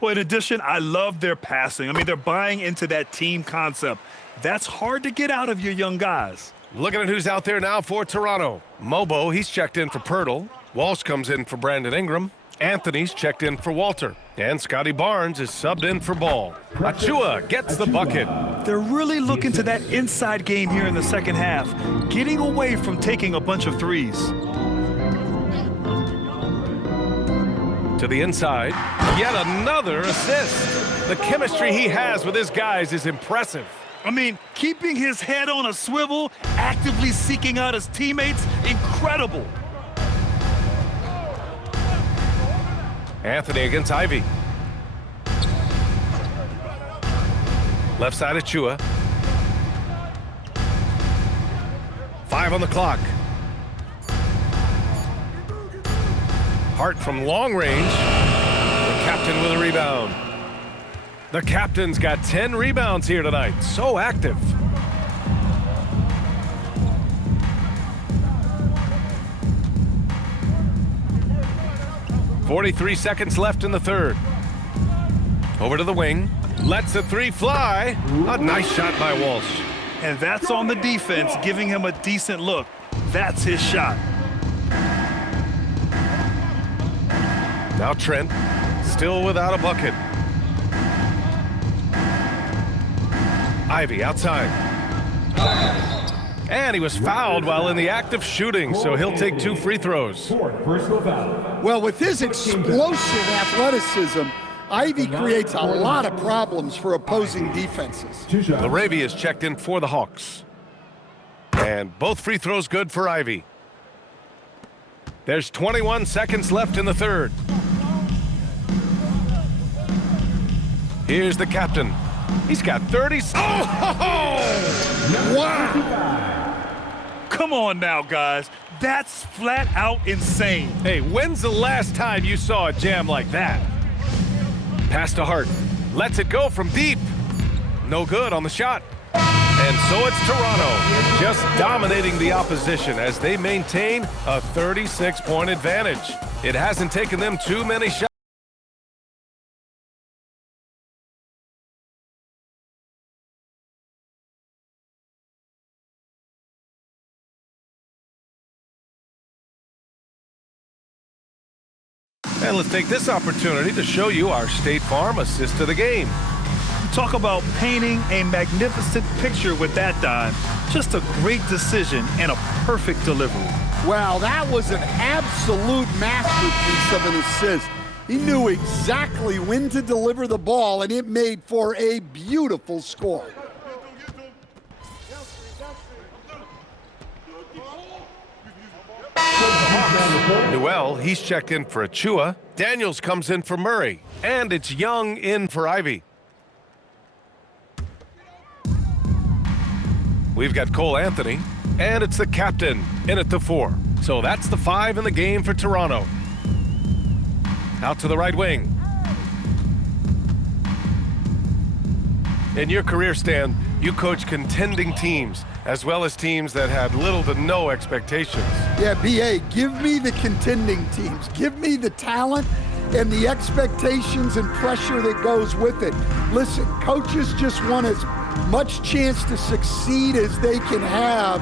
Well, in addition, I love their passing. I mean, they're buying into that team concept. That's hard to get out of your young guys. Looking at who's out there now for Toronto. Mobo, he's checked in for Pirtle. Walsh comes in for Brandon Ingram. Anthony's checked in for Walter. And Scotty Barnes is subbed in for Ball. Achua gets the bucket. They're really looking to that inside game here in the second half, getting away from taking a bunch of threes. To the inside, yet another assist. The chemistry he has with his guys is impressive. I mean, keeping his head on a swivel, actively seeking out his teammates, incredible. Anthony against Ivy. Left side of Chua. 5 on the clock. Hart from long range. The captain with a rebound. The captain's got 10 rebounds here tonight. So active. .43 seconds left in the third. Over to the wing. Lets the three fly. A nice shot by Walsh. And that's on the defense, giving him a decent look. That's his shot. Now Trent, still without a bucket. Ivy outside. And he was fouled while in the act of shooting, so he'll take 2 free throws. Well, with his explosive athleticism, Ivy creates a lot of problems for opposing defenses. LaRavie is checked in for the Hawks. And both free throws good for Ivy. There's 21 seconds left in the third. Here's the captain. He's got 30. Oh! Wow! Come on now, guys. That's flat out insane. Hey, when's the last time you saw a jam like that? Pass to Hart. Lets it go from deep. No good on the shot. And so it's Toronto, just dominating the opposition as they maintain a 36-point advantage. It hasn't taken them too many shots. And let's take this opportunity to show you our State Farm assist to the game. Talk about painting a magnificent picture with that dime. Just a great decision and a perfect delivery. Wow, that was an absolute masterpiece of an assist. He knew exactly when to deliver the ball, and it made for a beautiful score. Newell, he's checked in for Achua. Daniels comes in for Murray. And it's Young in for Ivy. We've got Cole Anthony, and it's the captain in at the 4. So that's the 5 in the game for Toronto. Out to the right wing. In your career, Stan, you coach contending teams, as well as teams that had little to no expectations. Yeah, B.A., give me the contending teams. Give me the talent and the expectations and pressure that goes with it. Listen, coaches just want as much chance to succeed as they can have,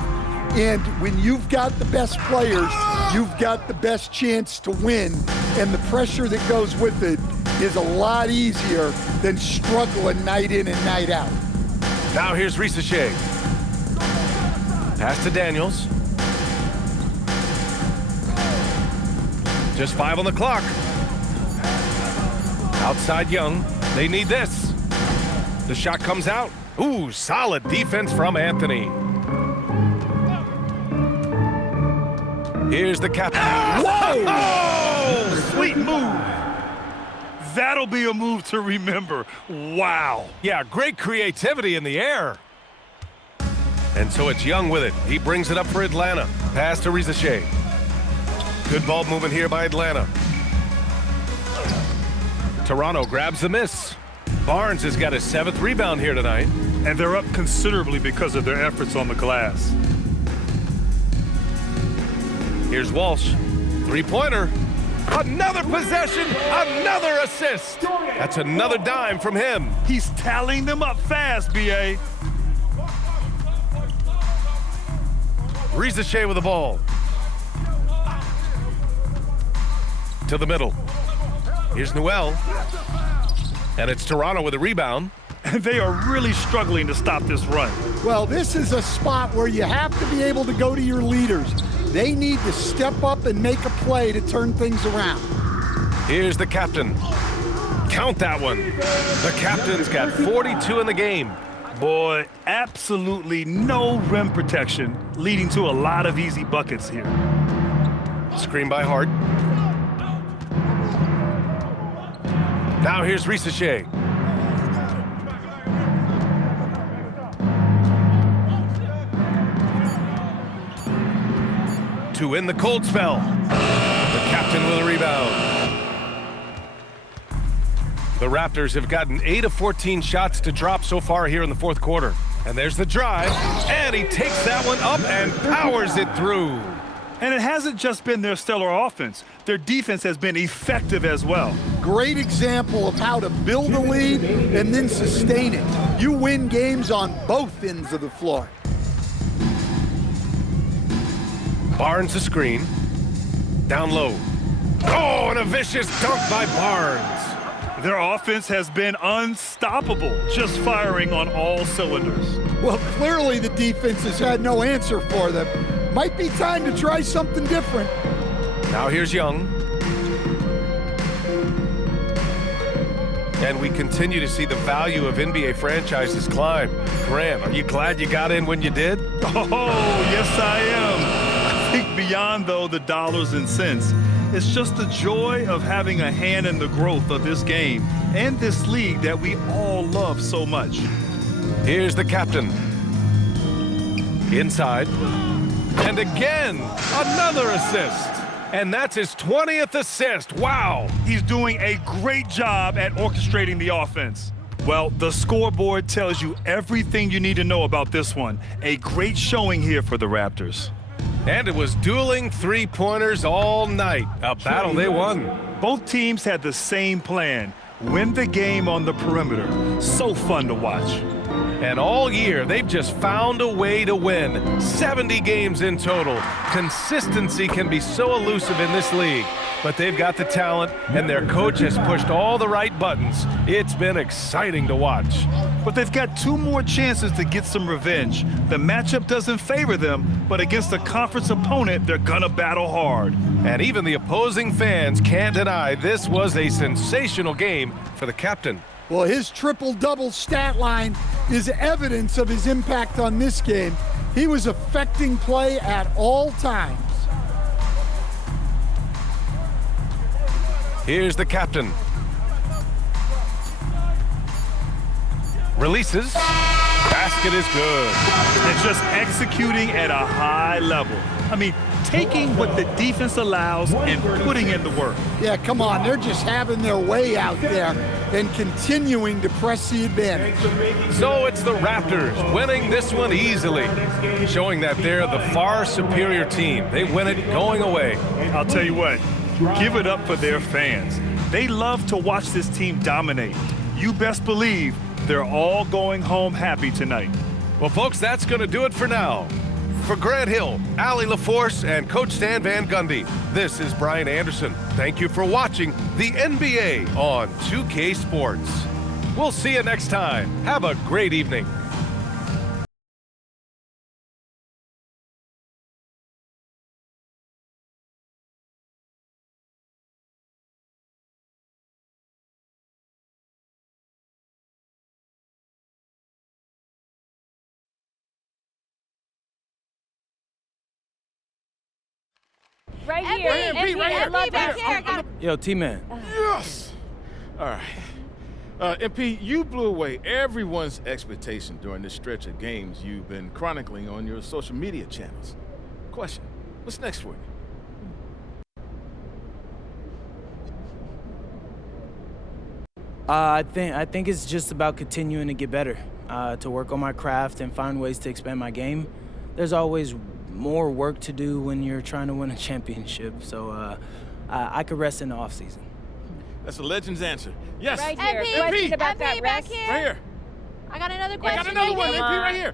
and when you've got the best players, you've got the best chance to win, and the pressure that goes with it is a lot easier than struggling night in and night out. Now here's Risacher. Pass to Daniels. Just 5 on the clock. Outside Young. They need this. The shot comes out. Ooh, solid defense from Anthony. Here's the captain. Whoa! Oh, sweet move. That'll be a move to remember. Wow. Yeah, great creativity in the air. And so it's Young with it. He brings it up for Atlanta. Pass to Risacher. Good ball movement here by Atlanta. Toronto grabs the miss. Barnes has got his 7th rebound here tonight. And they're up considerably because of their efforts on the glass. Here's Walsh. 3-pointer. Another possession, another assist. That's another dime from him. He's tallying them up fast, B.A. Risacher with the ball. To the middle. Here's Newell. And it's Toronto with a rebound. And they are really struggling to stop this run. Well, this is a spot where you have to be able to go to your leaders. They need to step up and make a play to turn things around. Here's the captain. Count that one. The captain's got 42 in the game. Boy, absolutely no rim protection, leading to a lot of easy buckets here. Screen by Hart. Now here's Risacher. To win the cold spell. The captain with a rebound. The Raptors have gotten 8 of 14 shots to drop so far here in the 4th quarter. And there's the drive, and he takes that one up and powers it through. And it hasn't just been their stellar offense. Their defense has been effective as well. Great example of how to build a lead and then sustain it. You win games on both ends of the floor. Barnes the screen. Down low. Oh, and a vicious dunk by Barnes. Their offense has been unstoppable, just firing on all cylinders. Well, clearly the defense has had no answer for them. Might be time to try something different. Now here's Young. And we continue to see the value of NBA franchises climb. Grant, are you glad you got in when you did? Oh, yes I am. I think beyond, though, the dollars and cents, it's just the joy of having a hand in the growth of this game and this league that we all love so much. Here's the captain. Inside. And again, another assist. And that's his 20th assist. Wow. He's doing a great job at orchestrating the offense. Well, the scoreboard tells you everything you need to know about this one. A great showing here for the Raptors. And it was dueling three-pointers all night. A battle they won. Both teams had the same plan. Win the game on the perimeter. So fun to watch. And all year, they've just found a way to win. 70 games in total. Consistency can be so elusive in this league, but they've got the talent, and their coach has pushed all the right buttons. It's been exciting to watch. But they've got 2 more chances to get some revenge. The matchup doesn't favor them, but against a conference opponent, they're gonna battle hard. And even the opposing fans can't deny this was a sensational game for the captain. Well, his triple-double stat line is evidence of his impact on this game. He was affecting play at all times. Here's the captain. Releases. Basket is good. And just executing at a high level. I mean, taking what the defense allows and putting in the work. Yeah, come on. They're just having their way out there and continuing to press the advantage. So it's the Raptors winning this one easily, showing that they're the far superior team. They win it going away. I'll tell you what, give it up for their fans. They love to watch this team dominate. You best believe they're all going home happy tonight. Well, folks, that's going to do it for now. For Grant Hill, Allie LaForce, and Coach Stan Van Gundy, this is Brian Anderson. Thank you for watching the NBA on 2K Sports. We'll see you next time. Have a great evening. Right here. MP, right here. Back here. Yo, T-Man. Yes! All right. MP, you blew away everyone's expectation during this stretch of games you've been chronicling on your social media channels. Question, what's next for you? I think it's just about continuing to get better, to work on my craft and find ways to expand my game. There's always more work to do when you're trying to win a championship, so I could rest in the off-season. That's a legend's answer. Yes. Right here. MP, Question about that MP, rest. right here. I got another question. I got another one, MP, right here.